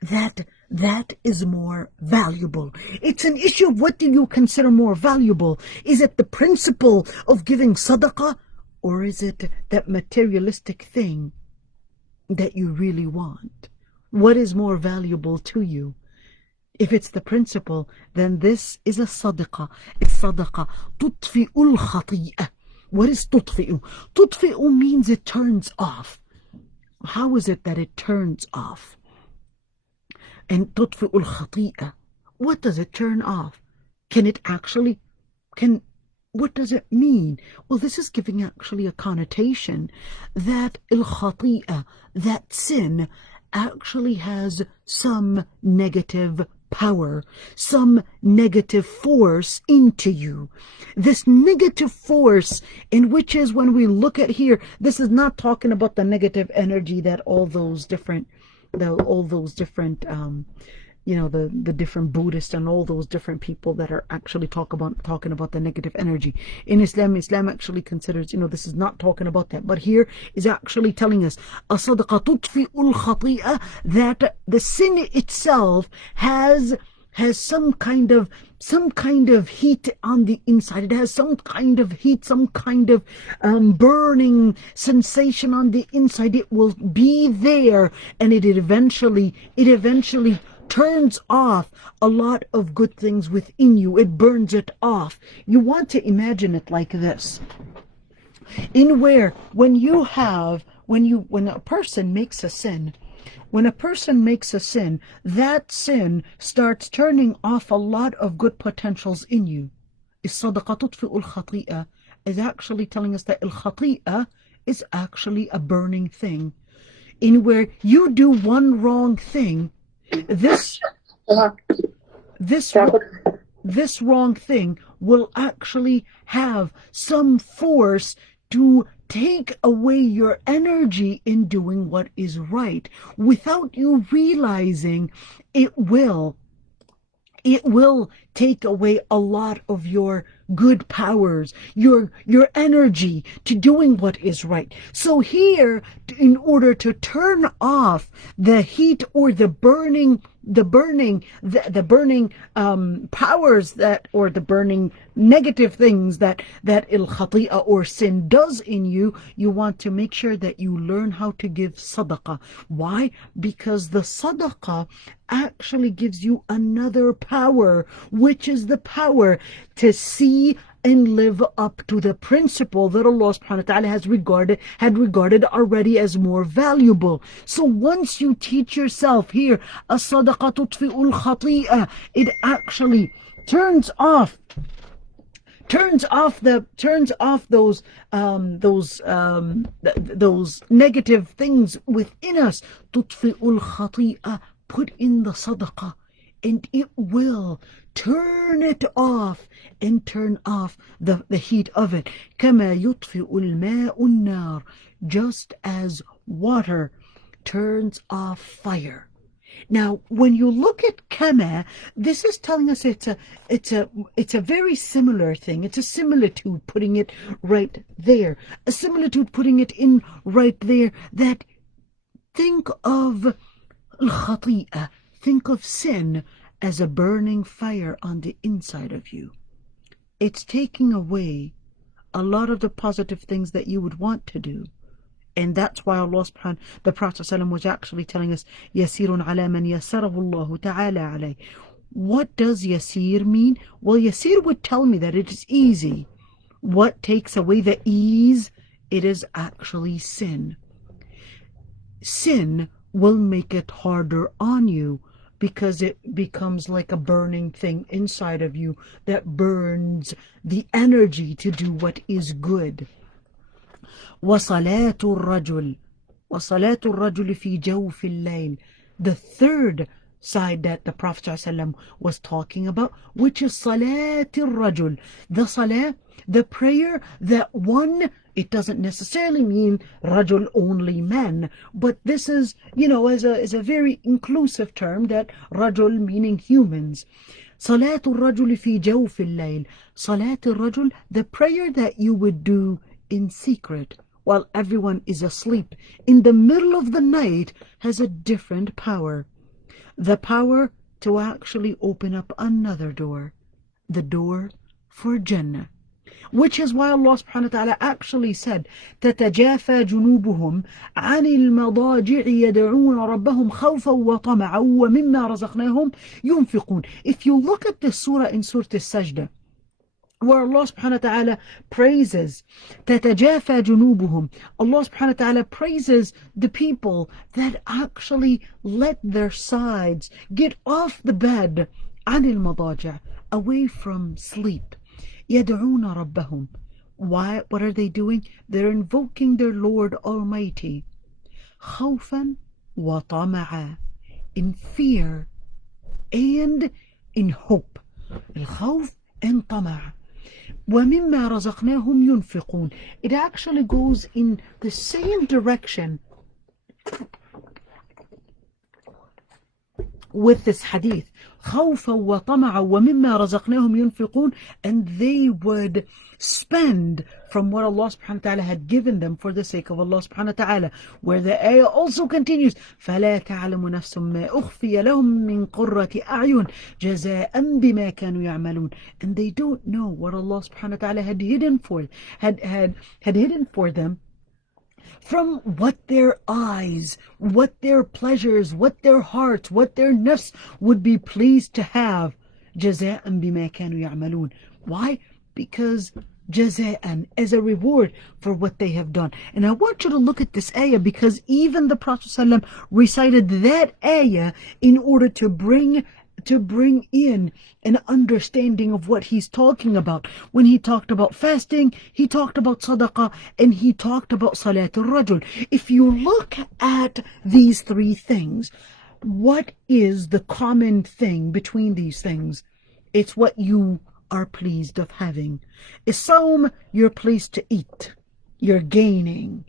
that is more valuable. It's an issue of what do you consider more valuable? Is it the principle of giving sadaqah, or is it that materialistic thing that you really want? What is more valuable to you? If it's the principle, then this is a sadaqah. It's sadaqah. تُطْفِئُ الْخَطِيئَةِ. What is تُطْفِئُ? تُطْفِئُ means it turns off. How is it that it turns off? And تُطْفِئُ الْخَطِيئَةِ, what does it turn off? What does it mean? Well, this is giving actually a connotation that al-khati'ah, that sin, actually has some negative power, some negative force into you. This negative force, in which is, when we look at here, this is not talking about the negative energy that all those different the different Buddhists and all those different people that are actually talking about the negative energy. In Islam actually considers, this is not talking about that. But here is actually telling us, as-sadaqah tudfi'ul khati'ah, that the sin itself has some kind of heat on the inside. It has some kind of heat, some kind of burning sensation on the inside. It will be there, and it eventually turns off a lot of good things within you. It burns it off. You want to imagine it like this, in where when a person makes a sin, that sin starts turning off a lot of good potentials in you. As-sadaqah tudfi'ul khati'ah is actually telling us that al-khati'ah is actually a burning thing, in where you do one wrong thing, this wrong thing will actually have some force to take away your energy in doing what is right. Without you realizing, it will take away a lot of your good powers, your energy to doing what is right. So here, in order to turn off the heat or the burning powers that, or the burning negative things that al-khati'ah or sin does in you, you want to make sure that you learn how to give sadaqah. Why? Because the sadaqah actually gives you another power, which is the power to see and live up to the principle that Allah subhanahu wa ta'ala had regarded already as more valuable. So once you teach yourself here, as-sadaqa tutfi'ul khati'ah, it actually turns off those negative things within us. Tutfi'ul khati'ah, put in the sadaqah, and it will turn it off and turn off the heat of it. كما يطفئ الماء النار, just as water turns off fire. Now, when you look at kama, this is telling us it's a very similar thing. It's a similitude, putting it right there. A similitude, putting it in right there. That think of al-khati'ah, think of sin as a burning fire on the inside of you. It's taking away a lot of the positive things that you would want to do. And that's why Allah subhanahu, the Prophet ﷺ was actually telling us, يَسِيرٌ عَلَى مَنْ يَسَّرَهُ اللَّهُ تَعَالَى عَلَيْهِ. What does yasir mean? Well, yasir would tell me that it is easy. What takes away the ease? It is actually sin. Sin will make it harder on you, because it becomes like a burning thing inside of you that burns the energy to do what is good. وَصَلَاةُ الرَّجُلِ فِي جَوْفِ اللَّيْلِ. The third side that the Prophet ﷺ was talking about, which is صَلَاةِ الرَّجُلِ. The salah, the prayer that one, it doesn't necessarily mean rajul, only men, but this is, is a very inclusive term, that rajul meaning humans. صَلَاةُ الرَّجُلِ فِي جَوْفِ اللَّيْلِ. صَلَاةُ الرَّجُلِ, the prayer that you would do in secret while everyone is asleep in the middle of the night, has a different power. The power to actually open up another door, the door for Jannah. Which is why Allah subhanahu wa ta'ala actually said, تَتَجَافَى جُنُوبُهُمْ عَنِ الْمَضَاجِعِ يَدْعُونَ رَبَّهُمْ خَوْفًا وَطَمَعًا وَمِمَّا رَزَقْنَاهُمْ يُنْفِقُونَ. If you look at the surah in Surah Al-Sajdah, where Allah subhanahu wa ta'ala praises تَتَجَافَى جُنُوبُهُمْ, Allah subhanahu wa ta'ala praises the people that actually let their sides get off the bed, عَنِ الْمَضَاجِعِ, away from sleep. يَدْعُونَ رَبَّهُمْ. Why? What are they doing? They're invoking their Lord Almighty. خَوْفًا وَطَمَعًا, in fear and in hope. الخوف and طمع. وَمِمَّا رَزَقْنَاهُمْ يُنْفِقُونَ. It actually goes in the same direction with this hadith. خوفا وطمعا ومما رزقناهم ينفقون. And they would spend from what Allah subhanahu wa ta'ala had given them for the sake of Allah subhanahu wa ta'ala, where the ayah also continues, فَلَا تَعْلَمُ نَفْسٌ مَا أُخْفِيَ لَهُم مِّن قُرَّةِ أَعْيُنٍ جَزَاءً بِمَا كَانُوا يَعْمَلُونَ. And they don't know what Allah subhanahu wa ta'ala had hidden for them from what their eyes, what their pleasures, what their hearts, what their nafs would be pleased to have. جَزَاءً بِمَا كَانُوا يَعْمَلُونَ. Why? Because jaza'an, as a reward for what they have done. And I want you to look at this ayah, because even the Prophet ﷺ recited that ayah in order to bring in an understanding of what he's talking about. When he talked about fasting, he talked about sadaqah, and he talked about salatul rajul. If you look at these three things, what is the common thing between these things? It's what you are pleased of having. Is Sawm, you're pleased to eat, you're gaining,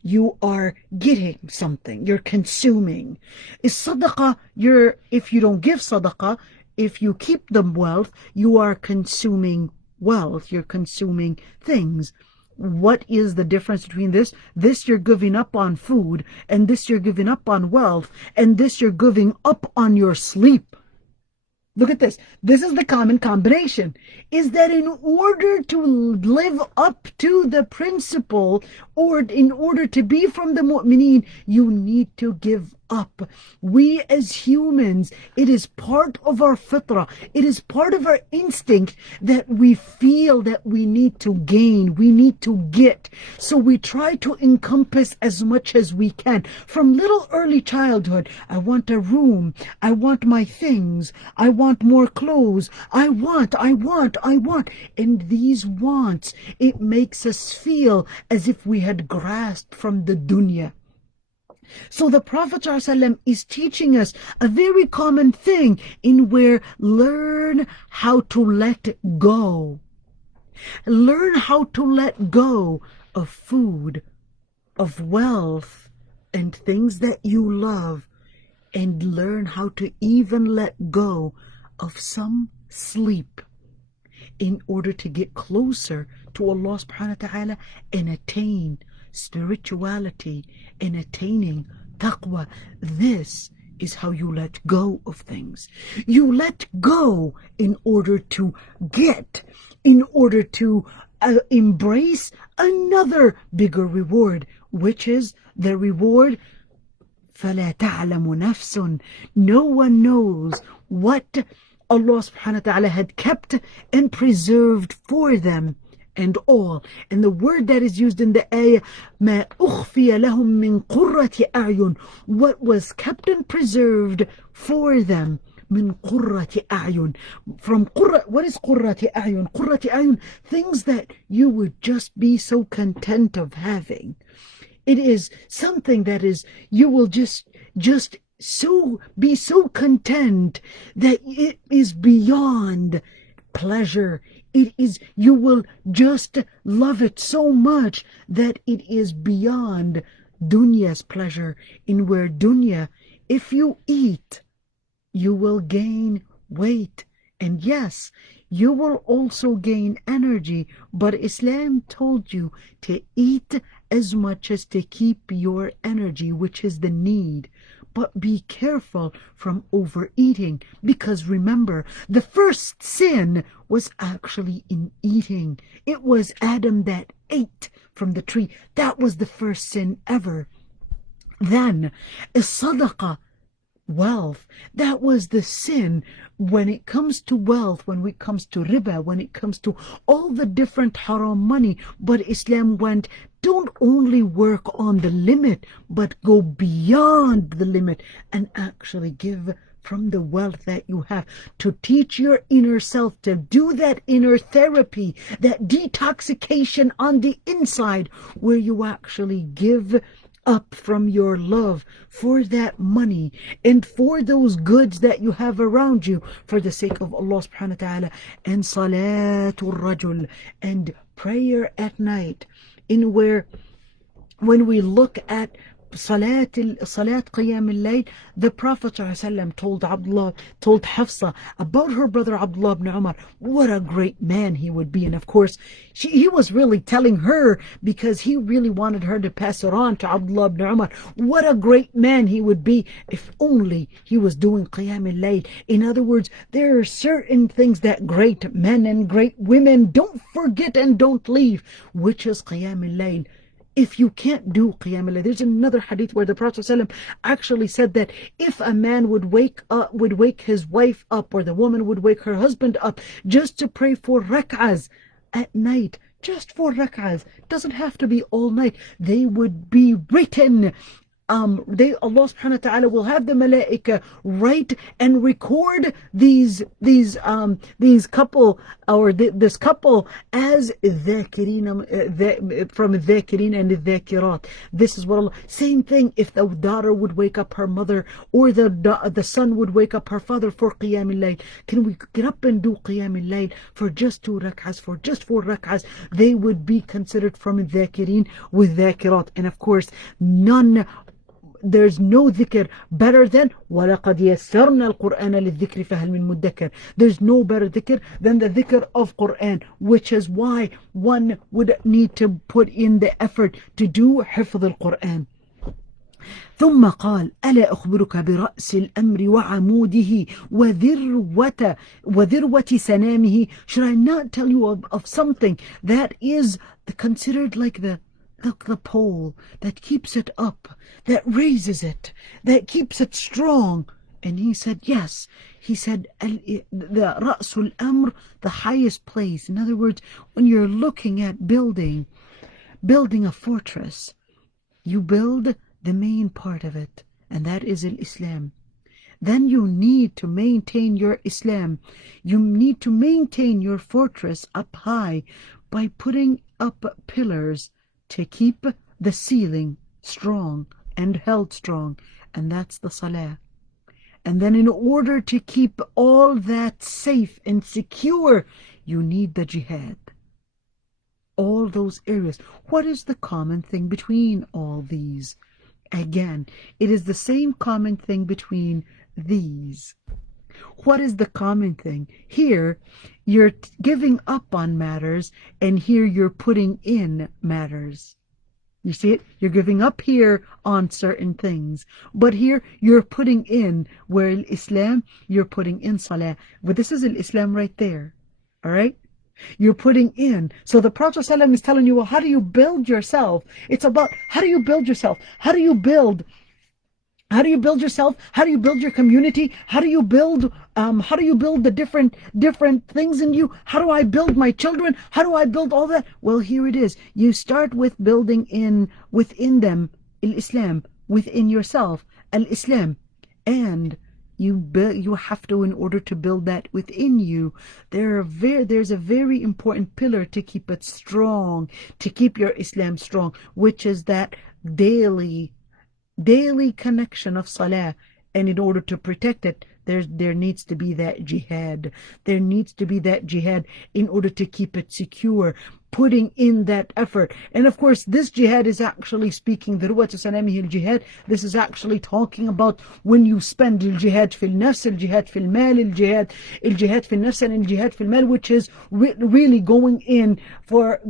you are getting something, you're consuming. Is sadaqah, if you don't give sadaqah, if you keep the wealth, you are consuming wealth, you're consuming things. What is the difference between this? This you're giving up on food, and this you're giving up on wealth, and this you're giving up on your sleep. Look at this. This is the common combination. Is that in order to live up to the principle, or in order to be from the mu'mineen, you need to give up. We as humans, it is part of our fitrah, it is part of our instinct that we feel that we need to gain, we need to get. So we try to encompass as much as we can. From little early childhood, I want a room, I want my things, I want more clothes, I want. And these wants, it makes us feel as if we had grasped from the dunya. So the Prophet ﷺ is teaching us a very common thing in where learn how to let go. Learn how to let go of food, of wealth, and things that you love. And learn how to even let go of some sleep in order to get closer to Allah subhanahu wa ta'ala and attain spirituality and attaining taqwa. This is how you let go of things. You let go in order to get, in order to embrace another bigger reward, which is the reward فَلَا تَعْلَمُ نَفْسٌ. No one knows what Allah subhanahu wa ta'ala had kept and preserved for them and all. And the word that is used in the ayah, مَا أُخْفِيَ لَهُم مِّن قُرَّةِ أَعْيُنٍ, what was kept and preserved for them. من قرة أعين. From قرة, what is قرة أعين? قرة أعين, things that you would just be so content of having. It is something that is, you will just be so content that it is beyond pleasure. It is, you will just love it so much that it is beyond dunya's pleasure. In where dunya, if you eat, you will gain weight. And yes, you will also gain energy. But Islam told you to eat as much as to keep your energy, which is the need. But be careful from overeating, because remember, the first sin was actually in eating. It was Adam that ate from the tree. That was the first sin ever. Then, sadaqah, wealth, that was the sin. When it comes to wealth, when it comes to riba, when it comes to all the different haram money, but Islam went, don't only work on the limit, but go beyond the limit and actually give from the wealth that you have, to teach your inner self to do that inner therapy, that detoxification on the inside, where you actually give up from your love for that money and for those goods that you have around you for the sake of Allah subhanahu wa ta'ala. And salatul rajul, and prayer at night, in where when we look at Salat Qiyam al-Layl, the Prophet ﷺ told Hafsa about her brother Abdullah ibn Umar, what a great man he would be. And of course, he was really telling her, because he really wanted her to pass it on to Abdullah ibn Umar, what a great man he would be if only he was doing Qiyam al-Layl. In other words, there are certain things that great men and great women don't forget and don't leave, which is Qiyam al-Layl. If you can't do Qiyam al-Layl, there's another hadith where the Prophet ﷺ actually said that if a man would wake his wife up, or the woman would wake her husband up just to pray for rak'ahs at night, just for rak'ahs, doesn't have to be all night, they would be written. Allah subhanahu wa ta'ala will have the malaika write and record these couple, or this couple, as dhakirin, from dhakirin and dhakirat. This is what Allah, same thing if the daughter would wake up her mother, or the son would wake up her father for Qiyam al-Layl. Can we get up and do Qiyam al-Layl for just 2 rak'ahs, for just 4 rak'ahs? They would be considered from dhakirin with dhakirat. And of course, there's no dhikr better than وَلَقَدْ يَسَّرْنَا الْقُرْآنَ لِلذِّكْرِ فَهَلْ مِن مُدَّكِرٍ. There's no better dhikr than the dhikr of Quran, which is why one would need to put in the effort to do حفظ القرآن. ثم قال ألا أخبرك برأس الأمر وعموده وذروة سنامه. Should I not tell you of something that is considered like the pole that keeps it up, that raises it, that keeps it strong? And he said, yes. He said, the رأس الأمر, the highest place. In other words, when you're looking at building a fortress, you build the main part of it, and that is Islam. Then you need to maintain your Islam. You need to maintain your fortress up high by putting up pillars to keep the ceiling strong and held strong, and that's the salah. And then in order to keep all that safe and secure, you need the jihad. All those areas. What is the common thing between all these? Again, it is the same common thing between these. What is the common thing? Here, you're giving up on matters, and here you're putting in matters. You see it? You're giving up here on certain things, but here you're putting in, where Islam, you're putting in salah. But this is Islam right there. All right? You're putting in. So the Prophet ﷺ is telling you, well, how do you build yourself? It's about how do you build yourself? How do you build yourself? How do you build your community? How do you build the different things in you? How do I build my children? How do I build all that? Well, here it is. You start with building within them Islam, within yourself Islam, and you have to, in order to build that within you, there's a very important pillar to keep it strong, to keep your Islam strong, which is that daily connection of salah. And in order to protect it, there needs to be that jihad. There needs to be that jihad in order to keep it secure, putting in that effort. And of course, this jihad is actually speaking, ذروة سنامه الجهاد. This is actually talking about when you spend الجهاد في النفس, الجهاد في المال, الجهاد في النفس and الجهاد في المال, which is really going in for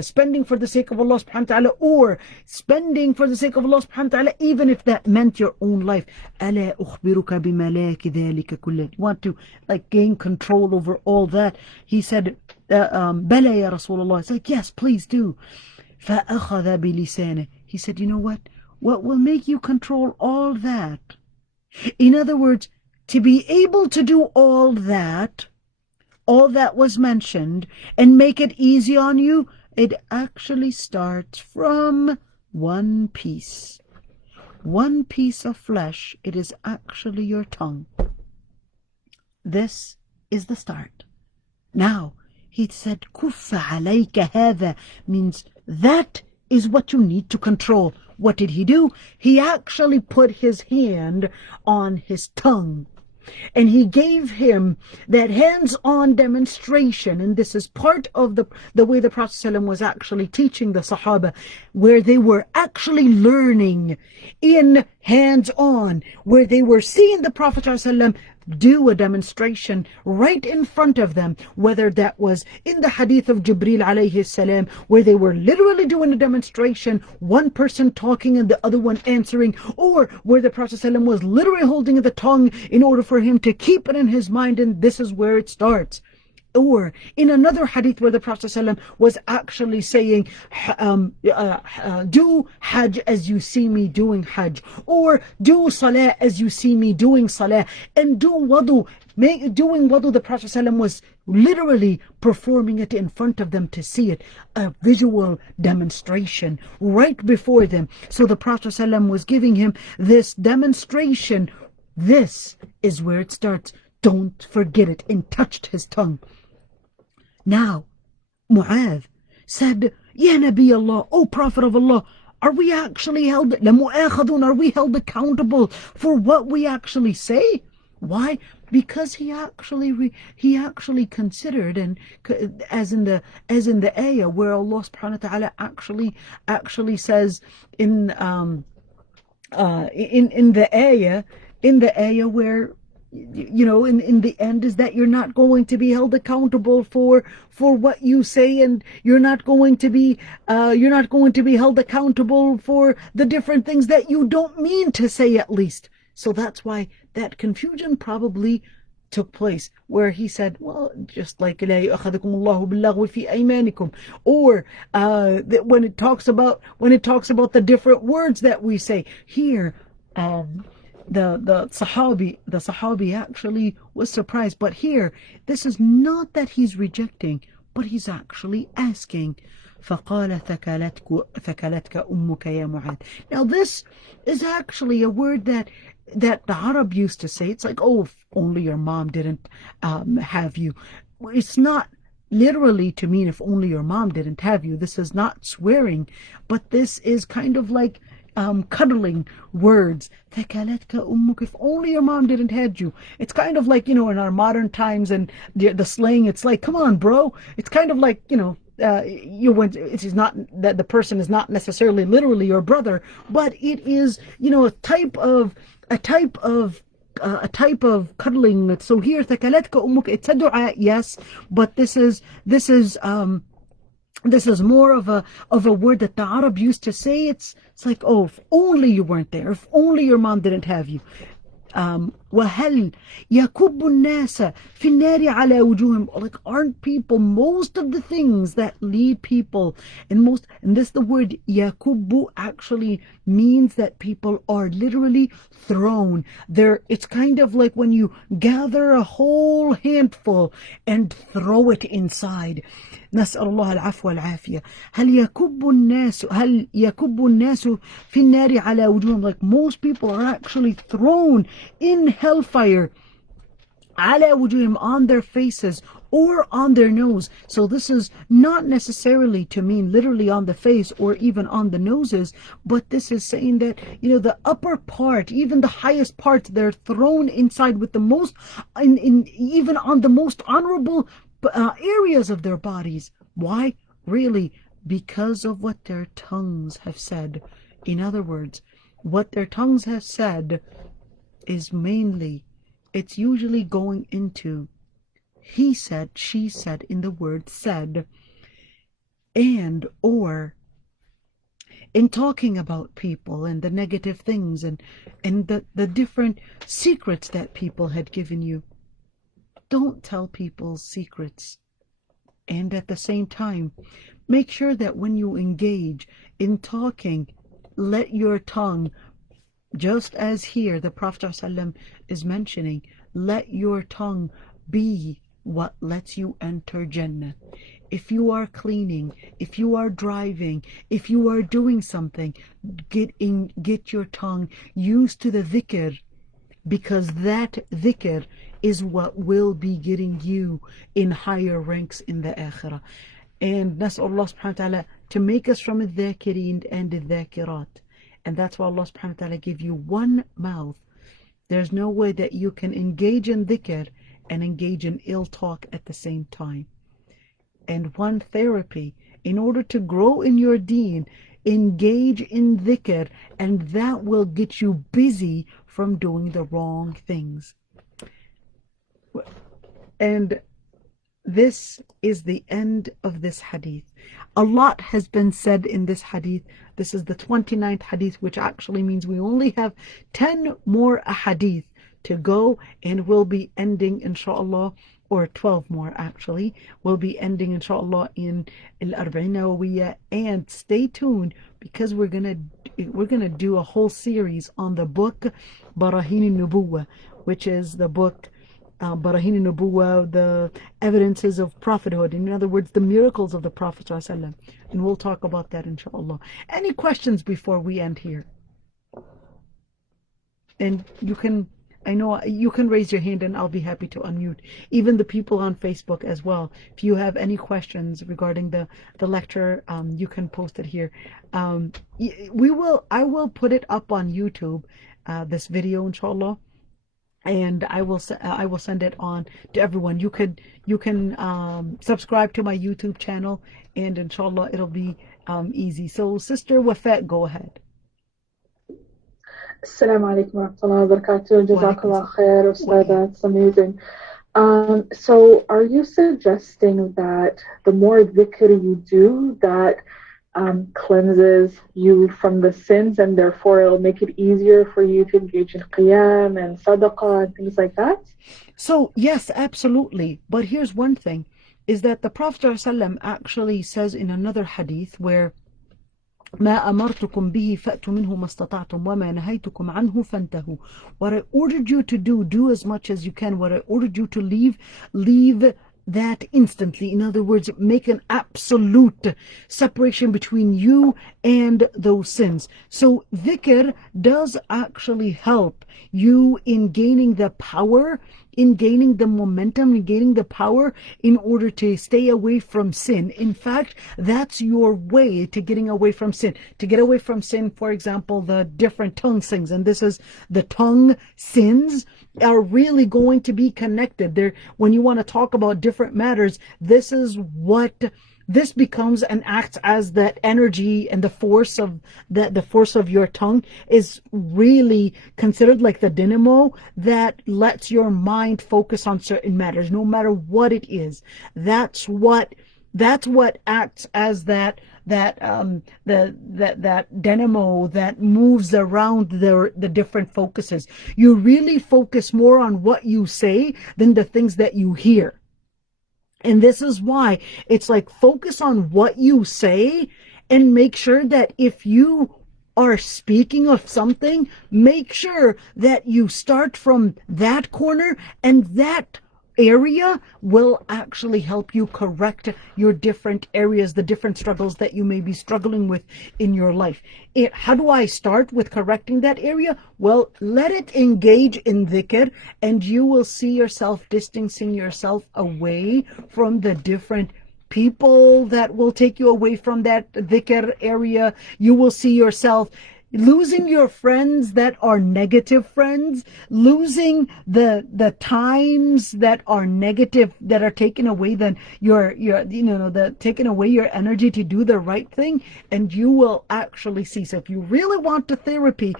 spending for the sake of Allah subhanahu wa ta'ala, or spending for the sake of Allah subhanahu wa ta'ala, even if that meant your own life. ألا أخبرك بملاك ذلك كله. You want to gain control over all that. He said, بلى يا رسول الله. It's like, yes, please do. فأخذ بلسانه. He said, you know what will make you control all that? In other words, to be able to do all that was mentioned, and make it easy on you, it actually starts from one piece of flesh. It is actually your tongue. This is the start. Now, he said, كُفَّ عَلَيْكَ هَذَا, means that is what you need to control. What did he do? He actually put his hand on his tongue. And he gave him that hands-on demonstration. And this is part of the way the Prophet ﷺ was actually teaching the Sahaba, where they were actually learning in hands-on, where they were seeing the Prophet ﷺ do a demonstration right in front of them, whether that was in the Hadith of Jibril alayhi salam, where they were literally doing a demonstration, one person talking and the other one answering, or where the Prophet ﷺ was literally holding the tongue in order for him to keep it in his mind, and this is where it starts. Or in another hadith where the Prophet ﷺ was actually saying, do Hajj as you see me doing Hajj, or do Salah as you see me doing Salah, and do Wudu. Doing wudu, the Prophet ﷺ was literally performing it in front of them to see it, a visual demonstration right before them. So the Prophet ﷺ was giving him this demonstration. This is where it starts. Don't forget it, and touched his tongue. Now, Mu'adh said, Ya Nabi Allah, O Prophet of Allah, are we actually held, are we held accountable for what we actually say? Why? Because he actually considered, and as in the ayah where Allah subhanahu wa ta'ala actually says in in the ayah where, you know, in the end, is that you're not going to be held accountable for what you say, and you're not going to be held accountable for the different things that you don't mean to say, at least. So that's why that confusion probably took place, where he said, well, just like لا يؤاخذكم الله باللغو في أيمانكم, or that when it talks about the different words that we say here, the Sahabi actually was surprised. But here, this is not that he's rejecting, but he's actually asking. فقال ثكلتك أمك يا معاذ. Now this is actually a word that the Arab used to say. It's like, oh, if only your mom didn't have you. It's not literally to mean if only your mom didn't have you. This is not swearing, but this is kind of like cuddling words. ثكلتك أمك, if only your mom didn't have you. It's kind of like, you know, in our modern times and the slang, it's like, come on, bro. It's kind of like, you know, it is not that the person is not necessarily literally your brother, but it is, you know, a type of cuddling. So here, ثكلتك أمك, it's a dua, yes, but this is more of a word that the Arab used to say. It's like, oh, if only you weren't there, if only your mom didn't have you. وهل يكب الناس في النار على وجوههم, like, aren't people, most of the things that lead people, and this, the word yakubu actually means that people are literally thrown there. It's kind of like when you gather a whole handful and throw it inside. نسأل الله العفو والعافية. هل يكب الناس في النار على وجوههم, like most people are actually thrown in hellfire على وجوههم, on their faces or on their nose. So this is not necessarily to mean literally on the face or even on the noses, but this is saying that, you know, the upper part, even the highest parts, they're thrown inside with the most, even on the most honorable areas of their bodies. Why? Really, because of what their tongues have said. In other words, what their tongues have said is mainly, it's usually going into he said, she said, in the word said, and or in talking about people and the negative things and the different secrets that people had given you. Don't tell people's secrets. And at the same time, make sure that when you engage in talking, let your tongue, just as here the Prophet ﷺ is mentioning, let your tongue be what lets you enter Jannah. If you are cleaning, if you are driving, if you are doing something, get your tongue used to the dhikr, because that dhikr is what will be getting you in higher ranks in the akhirah. And nas'al Allah subhanahu wa ta'ala to make us from al-dhakirin and al-dhakirat. And that's why Allah subhanahu wa ta'ala gave you one mouth. There's no way that you can engage in dhikr and engage in ill talk at the same time. And one therapy, in order to grow in your deen, engage in dhikr, and that will get you busy from doing the wrong things. And this is the end of this hadith. A lot has been said in this hadith. This is the 29th hadith, which actually means we only have 10 more hadith to go, and we'll be ending, inshallah, or 12 more actually. We'll be ending, inshallah, in Al-Arba'in Nawawiyya. And stay tuned, because we're gonna do a whole series on the book Barahin al-Nubuwwah, which is the book Barahin al-Nubuwwah, the evidences of prophethood. In other words, the miracles of the Prophet ﷺ. And we'll talk about that, inshallah. Any questions before we end here? And I know you can raise your hand and I'll be happy to unmute. Even the people on Facebook as well. If you have any questions regarding the lecture, you can post it here. I will put it up on YouTube, this video, inshallah. And I will send it on to everyone. You can subscribe to my YouTube channel, and inshallah it'll be easy. So Sister Wafat, go ahead. Assalamu alaikum wa rahmatullahi wa barakatuh. وعليكم Jazakallah السلام. khair, Ustad. وإياك. That's amazing. So are you suggesting that the more dhikr you do, that cleanses you from the sins, and therefore it'll make it easier for you to engage in qiyam and sadaqah and things like that? So, yes, absolutely. But here's one thing, is that the Prophet ﷺ actually says in another hadith where ما أمرتكم به فأتوا منه ما استطعتم وما نهيتكم عنه فانتهوا. What I ordered you to do, do as much as you can. What I ordered you to leave, leave that instantly. In other words, make an absolute separation between you and those sins. So dhikr does actually help you in gaining the power, in gaining the momentum, in gaining the power in order to stay away from sin. In fact, that's your way to getting away from sin. To get away from sin, for example, the different tongue sins, and this is the tongue sins are really going to be connected. There, when you want to talk about different matters, this becomes and acts as that energy, and the force of your tongue is really considered like the dynamo that lets your mind focus on certain matters, no matter what it is. That's what acts as that dynamo that moves around the different focuses. You really focus more on what you say than the things that you hear. And this is why it's like focus on what you say, and make sure that if you are speaking of something, make sure that you start from that corner, and that area will actually help you correct your different areas, the different struggles that you may be struggling with in your life. How do I start with correcting that area? Well, let it engage in dhikr, and you will see yourself distancing yourself away from the different people that will take you away from that dhikr area. You will see yourself losing your friends that are negative friends, losing the times that are negative, that are taking away then your the taking away your energy to do the right thing. And you will actually see. So if you really want the therapy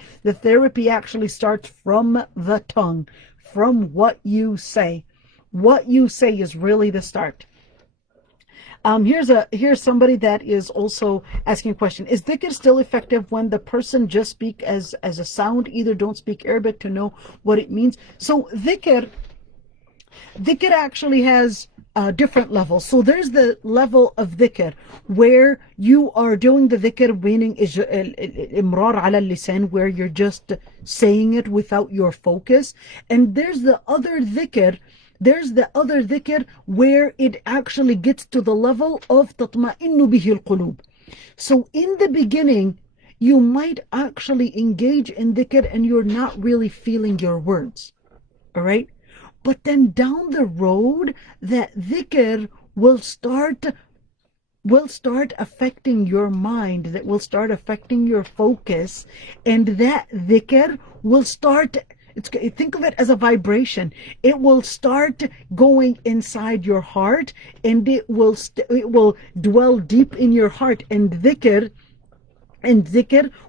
actually starts from the tongue, from what you say. What you say is really the start. Here's somebody that is also asking a question. Is dhikr still effective when the person just speak as a sound? Either don't speak Arabic to know what it means. So dhikr actually has different levels. So there's the level of dhikr where you are doing the dhikr, meaning imrar ala lisan, where you're just saying it without your focus. And there's the other dhikr where it actually gets to the level of tatma'innu bihi al-qulub. So in the beginning, you might actually engage in dhikr and you're not really feeling your words. All right? But then down the road, that dhikr will start affecting your mind, that will start affecting your focus, and that dhikr will start, think of it as a vibration. It will start going inside your heart, and it will dwell deep in your heart, and dhikr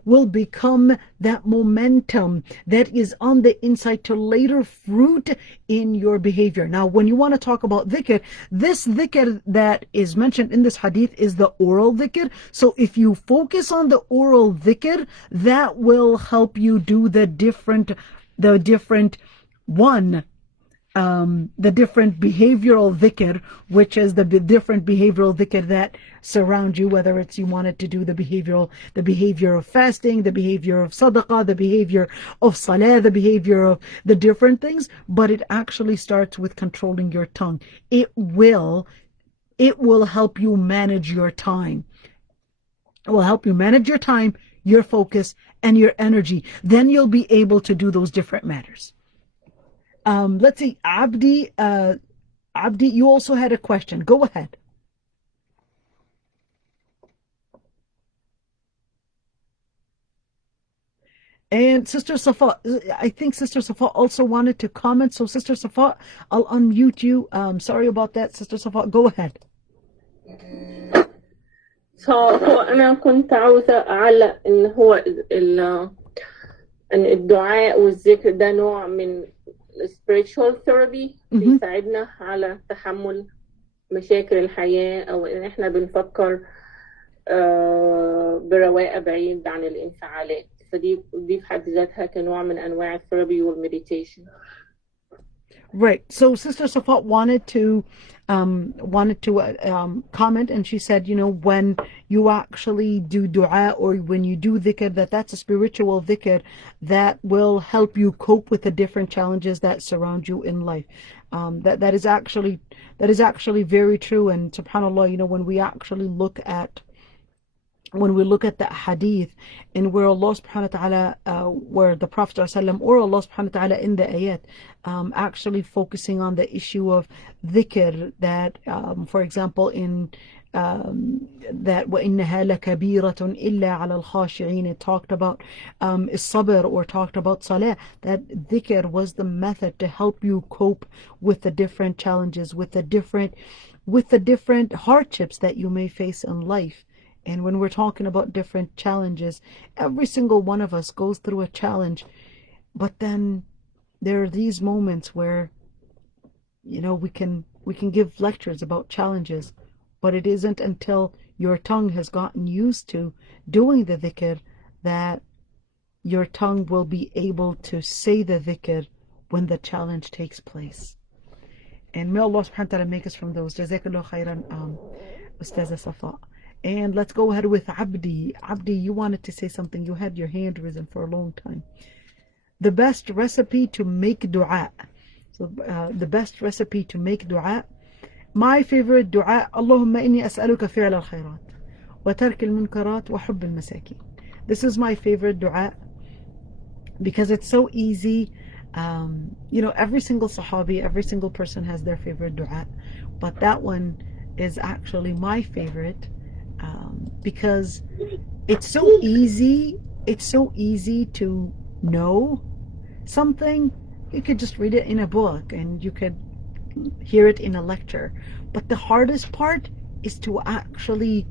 will become that momentum that is on the inside to later fruit in your behavior. Now, when you want to talk about dhikr, this dhikr that is mentioned in this hadith is the oral dhikr. So if you focus on the oral dhikr, that will help you do the different behavioral dhikr, which is the different behavioral dhikr that surround you, whether it's you wanted to do the behavior of fasting, the behavior of sadaqah, the behavior of salah, the behavior of the different things. But it actually starts with controlling your tongue. It will help you manage your time. It will help you manage your time, your focus, and your energy. Then you'll be able to do those different matters. Let's see, Abdi, you also had a question. Go ahead. And Sister Safa, I think Sister Safa also wanted to comment. So Sister Safa, I'll unmute you. Sorry about that, Sister Safa. Go ahead. فهو أنا كنت عاوزة أعلق إن هو أن الدعاء والذكر ده نوع من spiritual therapy بيساعدنا على تحمل مشاكل الحياة، أو إن إحنا بنفكر برواقة بعيد عن الانفعالات. فدي في حد ذاتها كنوع من أنواع الثيرابي والمديتيشن. Right. So Sister Safat wanted to comment, and she said, you know, when you actually do dua or when you do dhikr, that's a spiritual dhikr that will help you cope with the different challenges that surround you in life. That is actually very true. And subhanallah, you know, when we actually look at the hadith and where Allah subhanahu wa ta'ala, where the Prophet ﷺ or Allah subhanahu wa ta'ala in the ayat, actually focusing on the issue of dhikr, that, for example, in that وَإِنَّهَا لَكَبِيرَةٌ إِلَّا عَلَى الْخَاشِعِينَ, it talked about sabr, or talked about salah, that dhikr was the method to help you cope with the different challenges, with the different hardships that you may face in life. And when we're talking about different challenges, every single one of us goes through a challenge. But then there are these moments where, you know, we can give lectures about challenges, but it isn't until your tongue has gotten used to doing the dhikr that your tongue will be able to say the dhikr when the challenge takes place. And may Allah subhanahu wa ta'ala make us from those. Jazakallah khairan, Ustaza Safa. And let's go ahead with Abdi. Abdi, you wanted to say something. You had your hand risen for a long time. The best recipe to make dua. So the best recipe to make dua. My favorite dua, Allahumma inni as'aluka fi'al al-khayrat wa tark al-munkarat wa hubb al-masakin. This is my favorite dua because it's so easy. You know, every single sahabi, every single person has their favorite dua, but that one is actually my favorite. Because it's so easy to know something. You could just read it in a book and you could hear it in a lecture, but the hardest part is to actually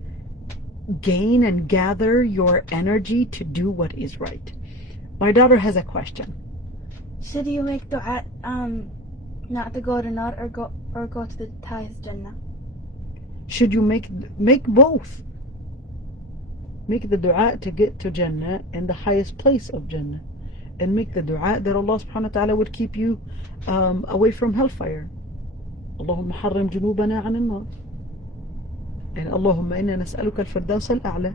gain and gather your energy to do what is right. My daughter has a question. Should you make dua not to go to Nar or go to the highest Jannah? Should you make both? Make the dua to get to Jannah and the highest place of Jannah, and make the dua that Allah subhanahu wa ta'ala would keep you away from hellfire. Allahumma harrim junubana 'an an-nar, and Allahumma inna nas'aluka al-firdaws al-a'la.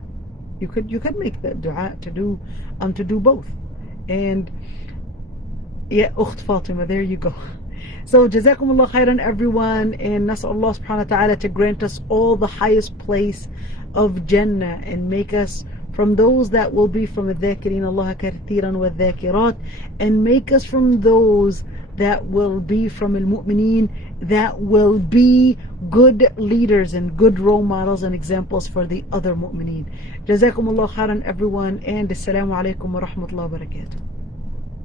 You could make that dua to do both. And yeah, Ukht Fatima, there you go. So jazakumullah khairan everyone, and nas'al Allah subhanahu wa ta'ala to grant us all the highest place of Jannah and make us from those that will be from الذاكرين الله كثيرا والذاكرات, and make us from those that will be from al-mu'mineen, that will be good leaders and good role models and examples for the other mu'mineen. Jazakumullah khairan everyone, and assalamu alaikum wa rahmatullahi wa barakatuh.